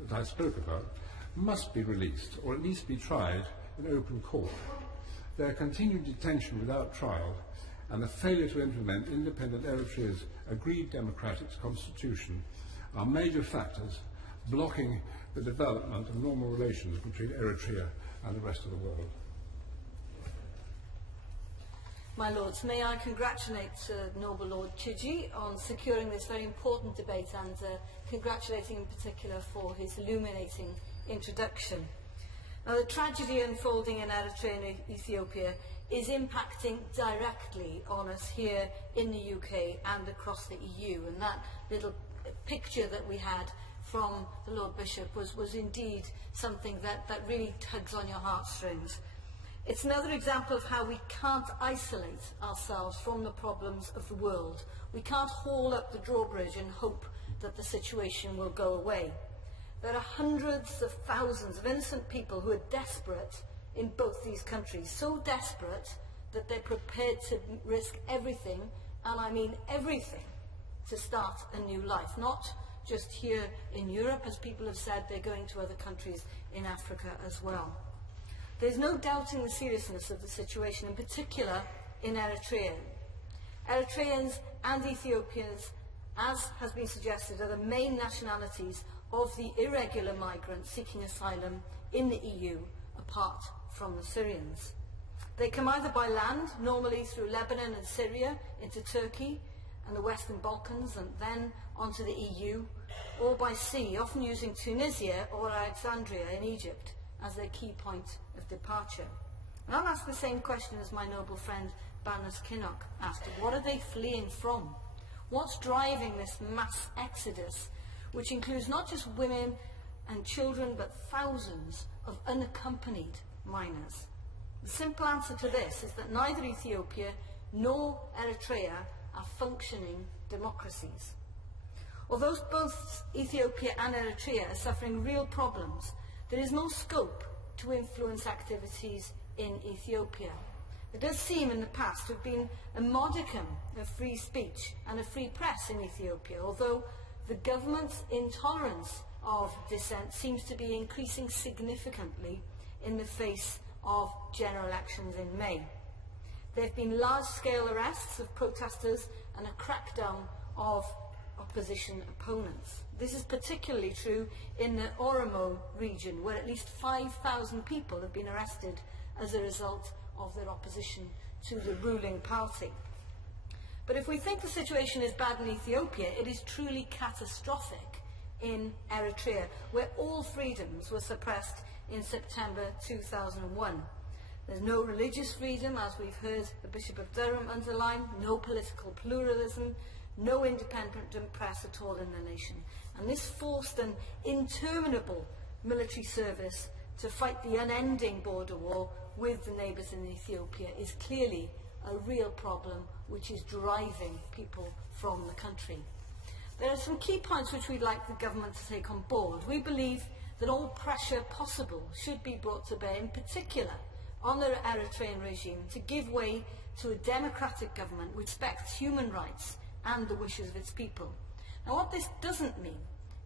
that I spoke about, must be released, or at least be tried in open court. Their continued detention without trial and the failure to implement independent Eritrea's agreed democratic constitution are major factors blocking the development of normal relations between Eritrea and the rest of the world. My Lords, may I congratulate Noble Lord Chidgey on securing this very important debate and congratulating in particular for his illuminating introduction. Now, the tragedy unfolding in Eritrea and Ethiopia is impacting directly on us here in the UK and across the EU, and that little picture that we had from the Lord Bishop was indeed something that really tugs on your heartstrings. It's another example of how we can't isolate ourselves from the problems of the world. We can't haul up the drawbridge and hope that the situation will go away. There are hundreds of thousands of innocent people who are desperate in both these countries, so desperate that they're prepared to risk everything, and I mean everything, to start a new life. Not just here in Europe, as people have said, they're going to other countries in Africa as well. There's no doubting the seriousness of the situation, in particular in Eritrea. Eritreans and Ethiopians, as has been suggested, are the main nationalities of the irregular migrants seeking asylum in the EU, apart from the Syrians. They come either by land, normally through Lebanon and Syria, into Turkey and the Western Balkans, and then onto the EU, or by sea, often using Tunisia or Alexandria in Egypt as their key point of departure. And I'll ask the same question as my noble friend Baroness Kinnock asked. What are they fleeing from? What's driving this mass exodus, which includes not just women and children, but thousands of unaccompanied minors? The simple answer to this is that neither Ethiopia nor Eritrea are functioning democracies. Although both Ethiopia and Eritrea are suffering real problems, there is no scope to influence activities in Ethiopia. It does seem in the past to have been a modicum of free speech and a free press in Ethiopia, although the government's intolerance of dissent seems to be increasing significantly in the face of general elections in May. There have been large-scale arrests of protesters and a crackdown of opposition opponents. This is particularly true in the Oromo region, where at least 5,000 people have been arrested as a result of their opposition to the ruling party. But if we think the situation is bad in Ethiopia, it is truly catastrophic in Eritrea, where all freedoms were suppressed in September 2001. There's no religious freedom, as we've heard the Bishop of Durham underline, no political pluralism, no independent press at all in the nation. And this forced an interminable military service to fight the unending border war with the neighbours in Ethiopia is clearly a real problem which is driving people from the country. There are some key points which we'd like the government to take on board. We believe that all pressure possible should be brought to bear, in particular on the Eritrean regime, to give way to a democratic government which respects human rights and the wishes of its people. Now, what this doesn't mean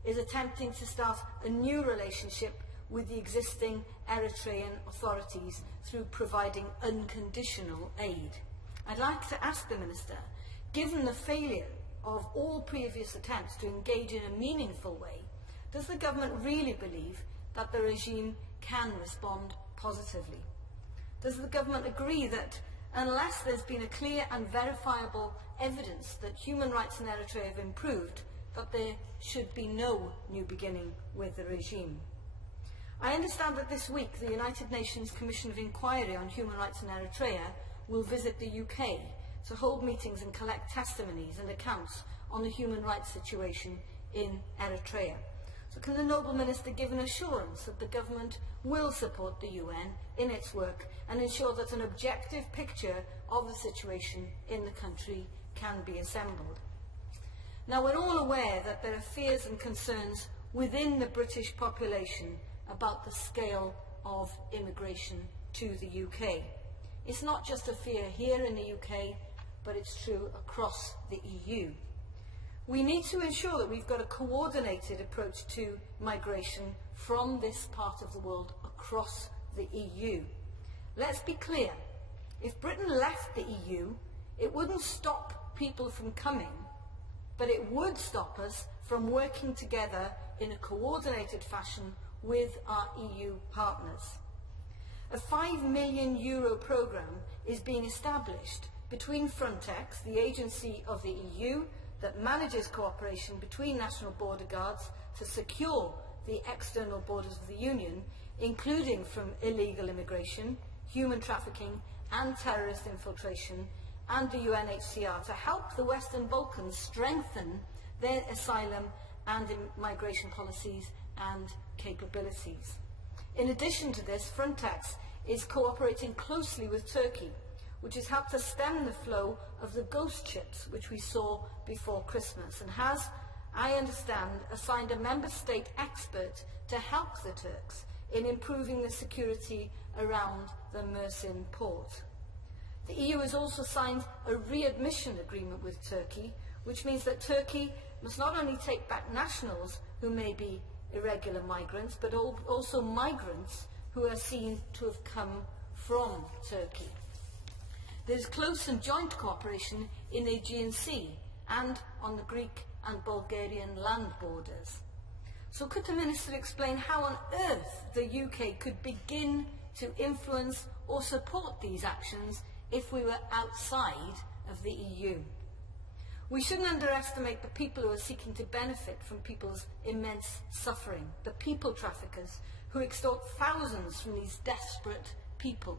is attempting to start a new relationship with the existing Eritrean authorities through providing unconditional aid. I'd like to ask the Minister, given the failure of all previous attempts to engage in a meaningful way, does the government really believe that the regime can respond positively? Does the government agree that unless there's been a clear and verifiable evidence that human rights in Eritrea have improved, that there should be no new beginning with the regime? I understand that this week the United Nations Commission of Inquiry on Human Rights in Eritrea will visit the UK to hold meetings and collect testimonies and accounts on the human rights situation in Eritrea. So can the Noble Minister give an assurance that the government will support the UN in its work and ensure that an objective picture of the situation in the country can be assembled? Now, we're all aware that there are fears and concerns within the British population about the scale of immigration to the UK. It's not just a fear here in the UK, but it's true across the EU. We need to ensure that we've got a coordinated approach to migration from this part of the world across the EU. Let's be clear, if Britain left the EU, it wouldn't stop people from coming, but it would stop us from working together in a coordinated fashion with our EU partners. A €5 million programme is being established between Frontex, the agency of the EU that manages cooperation between national border guards to secure the external borders of the Union, including from illegal immigration, human trafficking and terrorist infiltration, and the UNHCR to help the Western Balkans strengthen their asylum and migration policies and capabilities. In addition to this, Frontex is cooperating closely with Turkey, which has helped to stem the flow of the ghost ships which we saw before Christmas, and has, I understand, assigned a member state expert to help the Turks in improving the security around the Mersin port. The EU has also signed a readmission agreement with Turkey, which means that Turkey must not only take back nationals who may be irregular migrants, but also migrants who are seen to have come from Turkey. There is close and joint cooperation in the Aegean Sea and on the Greek and Bulgarian land borders. So could the Minister explain how on earth the UK could begin to influence or support these actions if we were outside of the EU? We shouldn't underestimate the people who are seeking to benefit from people's immense suffering, the people traffickers who extort thousands from these desperate people.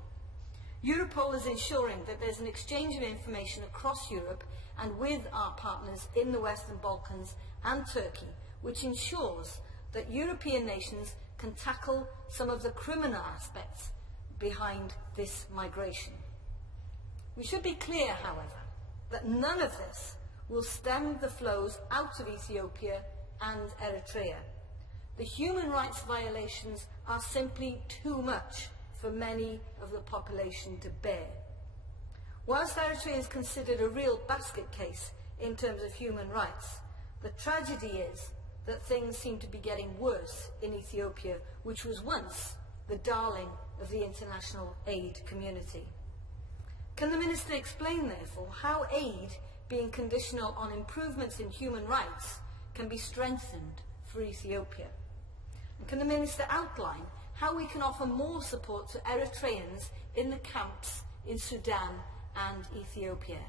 Europol is ensuring that there's an exchange of information across Europe and with our partners in the Western Balkans and Turkey, which ensures that European nations can tackle some of the criminal aspects behind this migration. We should be clear, however, that none of this will stem the flows out of Ethiopia and Eritrea. The human rights violations are simply too much for many of the population to bear. Whilst Eritrea is considered a real basket case in terms of human rights, the tragedy is that things seem to be getting worse in Ethiopia, which was once the darling of the international aid community. Can the Minister explain, therefore, how aid being conditional on improvements in human rights can be strengthened for Ethiopia? And can the Minister outline how we can offer more support to Eritreans in the camps in Sudan and Ethiopia?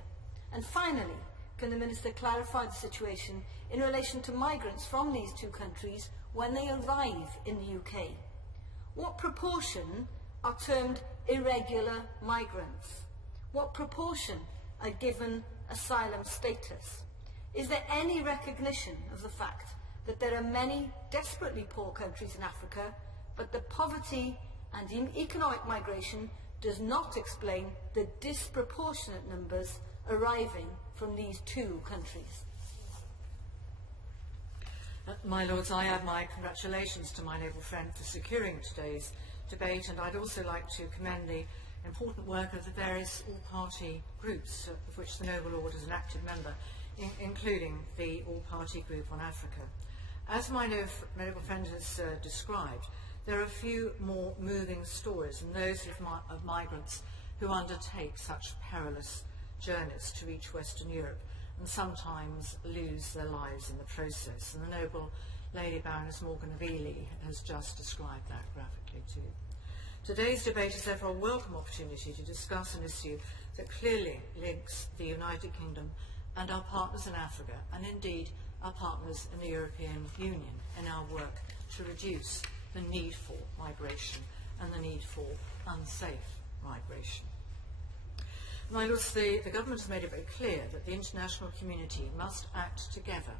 And finally, can the Minister clarify the situation in relation to migrants from these two countries when they arrive in the UK? What proportion are termed irregular migrants? What proportion are given asylum status? Is there any recognition of the fact that there are many desperately poor countries in Africa, but the poverty and economic migration does not explain the disproportionate numbers arriving from these two countries? My Lords, I add my congratulations to my noble friend for securing today's debate, and I'd also like to commend the important work of the various all-party groups, of which the Noble Lord is an active member, including the all-party group on Africa. As my noble friend has described, there are a few more moving stories than those of migrants who undertake such perilous journeys to reach Western Europe, and sometimes lose their lives in the process. And the noble Lady Baroness Morgan of Ely has just described that graphically too. Today's debate is therefore a welcome opportunity to discuss an issue that clearly links the United Kingdom and our partners in Africa, and indeed our partners in the European Union, in our work to reduce the need for migration and the need for unsafe migration. My Lords, the government has made it very clear that the international community must act together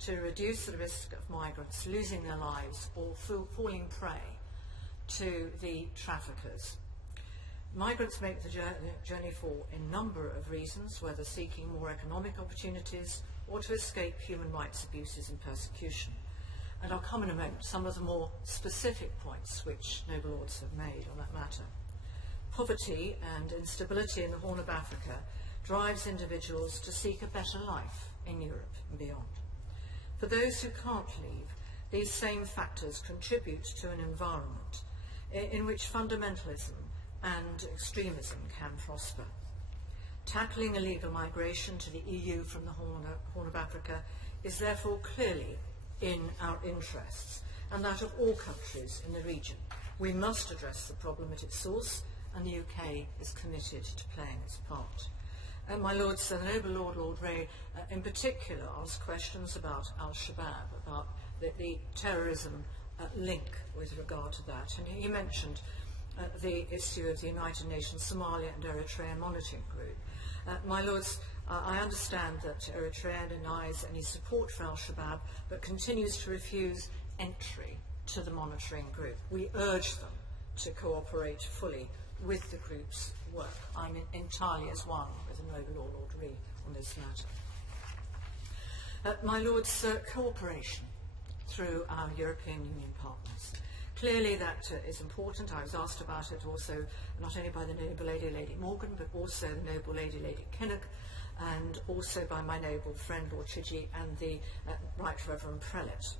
to reduce the risk of migrants losing their lives or falling prey to the traffickers. Migrants make the journey for a number of reasons, whether seeking more economic opportunities or to escape human rights abuses and persecution. And I'll come in a moment to some of the more specific points which noble lords have made on that matter. Poverty and instability in the Horn of Africa drives individuals to seek a better life in Europe and beyond. For those who can't leave, these same factors contribute to an environment in which fundamentalism and extremism can prosper. Tackling illegal migration to the EU from the Horn of Africa is therefore clearly in our interests and that of all countries in the region. We must address the problem at its source, and the UK is committed to playing its part. My Lords, the noble Lord Ray in particular asked questions about Al-Shabaab, about the terrorism link with regard to that, and he mentioned the issue of the United Nations Somalia and Eritrea Monitoring Group. My Lords, I understand that Eritrea denies any support for Al-Shabaab but continues to refuse entry to the monitoring group. We urge them to cooperate fully with the group's work. I'm entirely as one with the noble Lord Reid on this matter. My Lords, cooperation through our European Union partners. Clearly that is important. I was asked about it also not only by the noble Lady Morgan, but also the noble Lady Kinnock, and also by my noble friend Lord Chidgey and the Right Reverend Prelate.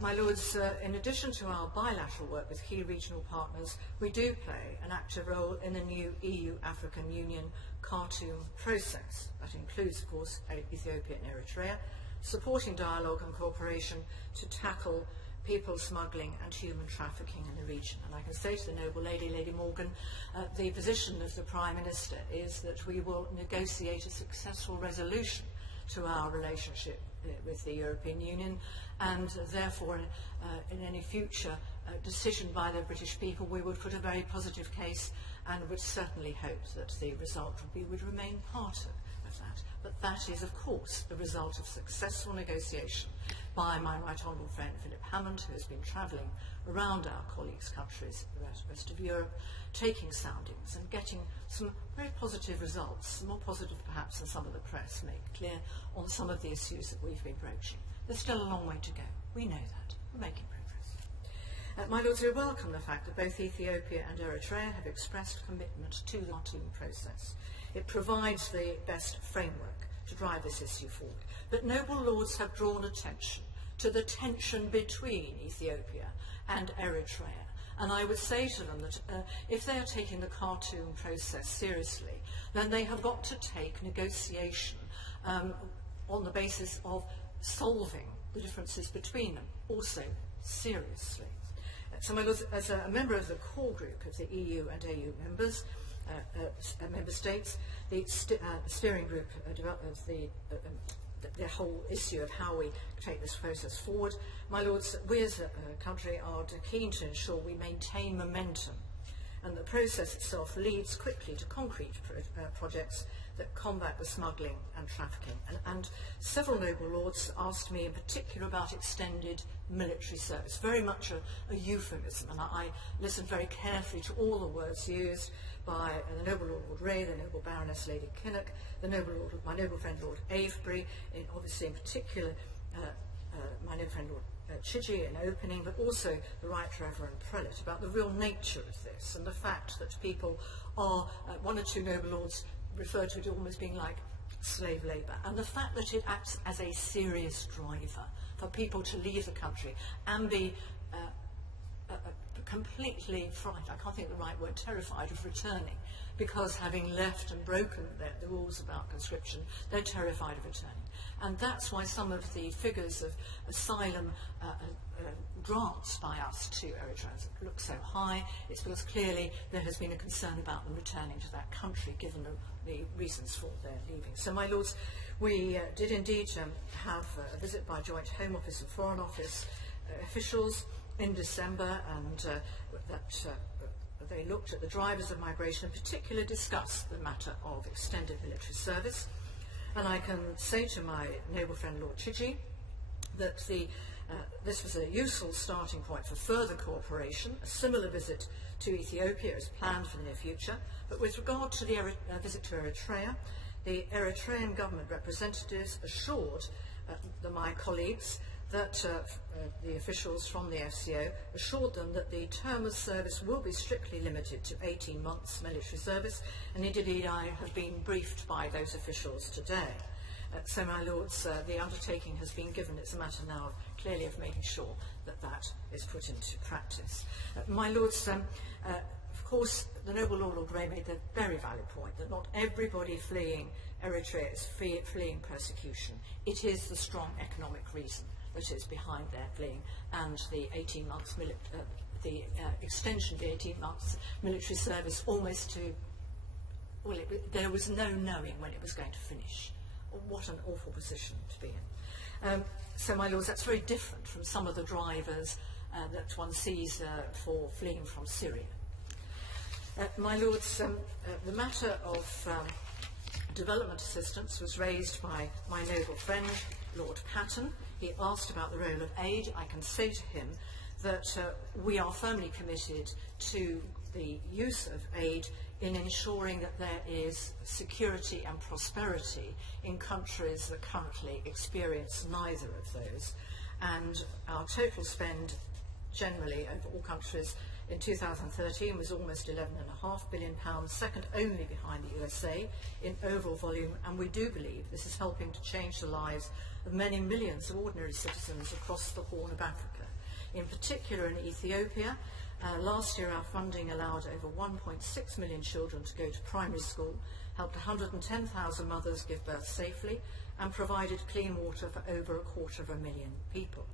My Lords, in addition to our bilateral work with key regional partners, we do play an active role in the new EU-African Union Khartoum process. That includes, of course, Ethiopia and Eritrea, supporting dialogue and cooperation to tackle people smuggling and human trafficking in the region. And I can say to the noble Lady Morgan, the position of the Prime Minister is that we will negotiate a successful resolution to our relationship with the European Union, and therefore in any future decision by the British people we would put a very positive case and would certainly hope that the result would remain part of that. But that is, of course, the result of successful negotiation by my right honourable friend Philip Hammond, who has been travelling around our colleagues' countries, the rest of Europe, taking soundings and getting some very positive results, more positive perhaps than some of the press make clear, on some of the issues that we've been broaching. There's still a long way to go. We know that. We're making progress. My Lords, we welcome the fact that both Ethiopia and Eritrea have expressed commitment to the Khartoum process. It provides the best framework to drive this issue forward. But noble Lords have drawn attention to the tension between Ethiopia and Eritrea. And I would say to them that if they are taking the Khartoum process seriously, then they have got to take negotiation on the basis of solving the differences between them also seriously. So, my Lords, as a member of the core group of the EU and AU members, member states, the steering group of the whole issue of how we take this process forward. My Lords, we as a country are keen to ensure we maintain momentum, and the process itself leads quickly to concrete projects that combat the smuggling and trafficking. And several noble lords asked me in particular about extended military service, very much a euphemism, and I listened very carefully to all the words used by the noble Lord Ray, the noble Baroness Lady Kinnock, my noble friend Lord Avebury, obviously in particular my noble friend Lord Chidgey in opening, but also the Right Reverend Prelate, about the real nature of this and the fact that people are, one or two noble lords refer to it almost being like slave labour, and the fact that it acts as a serious driver for people to leave the country and completely frightened, I can't think of the right word, terrified of returning, because having left and broken the rules about conscription, they're terrified of returning. And that's why some of the figures of asylum grants by us to Eritreans look so high. It's because clearly there has been a concern about them returning to that country, given the reasons for their leaving. So, my lords, we did indeed have a visit by Joint Home Office and Foreign Office officials in December, and they looked at the drivers of migration, in particular discussed the matter of extended military service. And I can say to my noble friend Lord Chidgey that this was a useful starting point for further cooperation. A similar visit to Ethiopia is planned for the near future. But with regard to the visit to Eritrea, the Eritrean government representatives assured my colleagues that the officials from the FCO assured them that the term of service will be strictly limited to 18 months military service, and indeed I have been briefed by those officials today. So, my lords, the undertaking has been given. It's a matter now clearly of making sure that that is put into practice. My lords, of course, the noble Lord Grey made the very valid point that not everybody fleeing Eritrea is fleeing persecution. It is the strong economic reason that is behind their fleeing, and the 18 months extension of the 18 months military service almost to, well, there was no knowing when it was going to finish. What an awful position to be in. So, my lords, that's very different from some of the drivers that one sees for fleeing from Syria. My lords, the matter of development assistance was raised by my noble friend, Lord Patten. He asked about the role of aid. I can say to him that we are firmly committed to the use of aid in ensuring that there is security and prosperity in countries that currently experience neither of those. And our total spend generally over all countries in 2013 was almost £11.5 billion, second only behind the USA in overall volume, and we do believe this is helping to change the lives of many millions of ordinary citizens across the Horn of Africa. In particular in Ethiopia, last year our funding allowed over 1.6 million children to go to primary school, helped 110,000 mothers give birth safely, and provided clean water for over 250,000 people.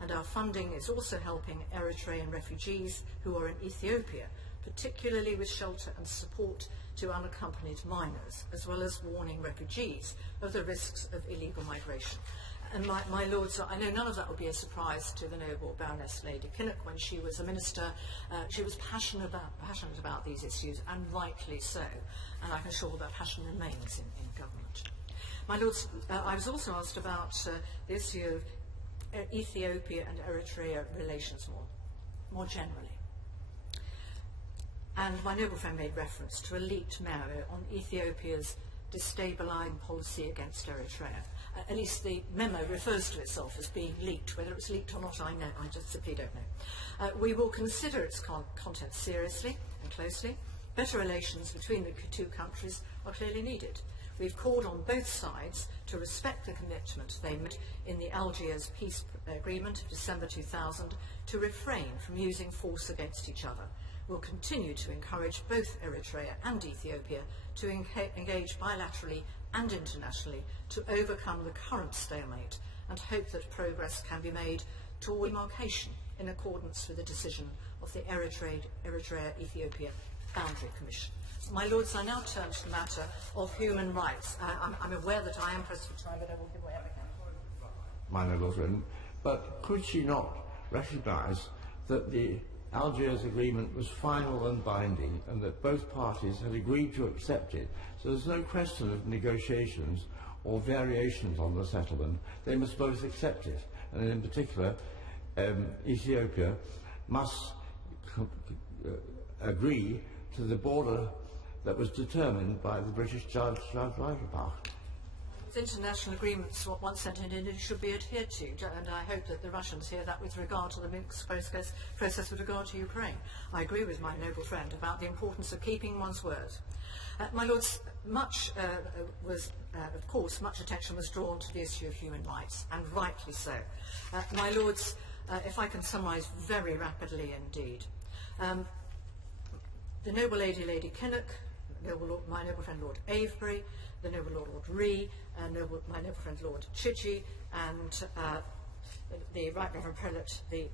And our funding is also helping Eritrean refugees who are in Ethiopia, particularly with shelter and support to unaccompanied minors, as well as warning refugees of the risks of illegal migration. And my lords, I know none of that will be a surprise to the noble Baroness Lady Kinnock. When she was a minister, she was passionate about these issues, and rightly so. And I can assure that passion remains in government. My lords, I was also asked about the issue of Ethiopia and Eritrea relations more generally. And my noble friend made reference to a leaked memo on Ethiopia's destabilising policy against Eritrea. At least the memo refers to itself as being leaked. Whether it's leaked or not, I just simply don't know. We will consider its content seriously and closely. Better relations between the two countries are clearly needed. We've called on both sides to respect the commitment they made in the Algiers peace agreement of December 2000 to refrain from using force against each other. We'll continue to encourage both Eritrea and Ethiopia to engage bilaterally and internationally to overcome the current stalemate, and hope that progress can be made toward demarcation in accordance with the decision of the Eritrea-Ethiopia Boundary Commission. My lords, I now turn to the matter of human rights. I'm aware that I am pressed for time, but I will give whatever I can. My noble friend, but could she not recognise that the Algiers agreement was final and binding, and that both parties had agreed to accept it? So there's no question of negotiations or variations on the settlement. They must both accept it, and in particular, Ethiopia must agree to the border that was determined by the British Judge Reichenbach. International agreements, once entered in, should be adhered to, and I hope that the Russians hear that with regard to the Minsk process with regard to Ukraine. I agree with my noble friend about the importance of keeping one's word. My lords, of course, much attention was drawn to the issue of human rights, and rightly so. My lords, if I can summarise very rapidly indeed, The noble Lady Kinnock, my noble friend Lord Avebury, the noble Lord Ree, my noble friend Lord Chidgey, and the Right Reverend Prelate, the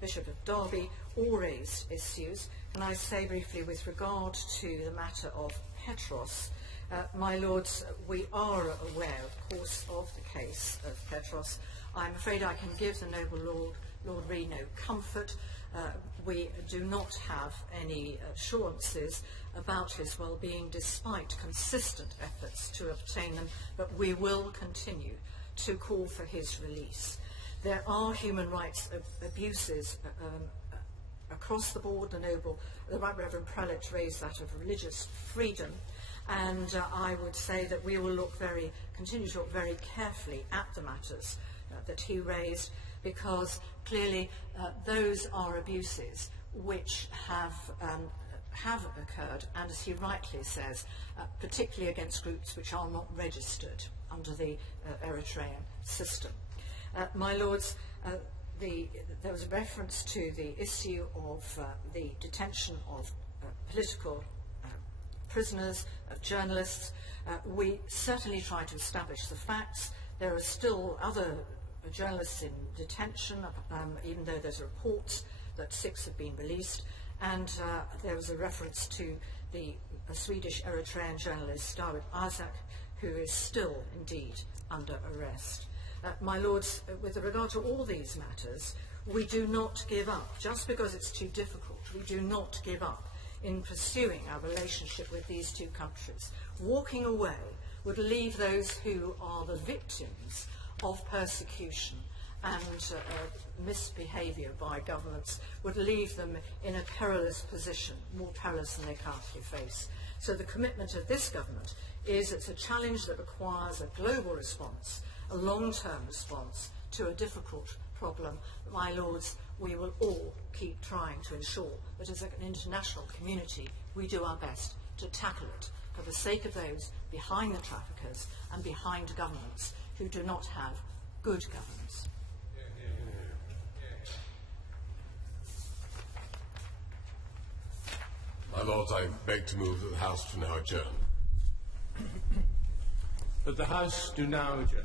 Bishop of Derby, all raised issues. And I say briefly with regard to the matter of Petros, my lords, we are aware, of course, of the case of Petros. I'm afraid I can give the noble Lord Ree no comfort. We do not have any assurances about his well-being despite consistent efforts to obtain them, but we will continue to call for his release. There are human rights abuses across the board. The Right Reverend Prelate raised that of religious freedom, and I would say that we will continue to look very carefully at the matters that he raised, because clearly those are abuses which have occurred, and as he rightly says, particularly against groups which are not registered under the Eritrean system. My lords, there was a reference to the issue of the detention of political prisoners, of journalists. We certainly try to establish the facts. There are still other journalists in detention, even though there's reports that 6 have been released. And there was a reference to the Swedish Eritrean journalist Dawit Isaak, who is still indeed under arrest. My lords, with regard to all these matters, we do not give up. Just because it's too difficult, we do not give up in pursuing our relationship with these two countries. Walking away would leave those who are the victims of persecution and misbehaviour by governments, would leave them in a perilous position, more perilous than they currently face. So the commitment of this government is it's a challenge that requires a global response, a long-term response to a difficult problem. My lords, we will all keep trying to ensure that as an international community we do our best to tackle it for the sake of those behind the traffickers and behind governments who do not have good governance. My lords, I beg to move that the House do now adjourn. That the House do now adjourn.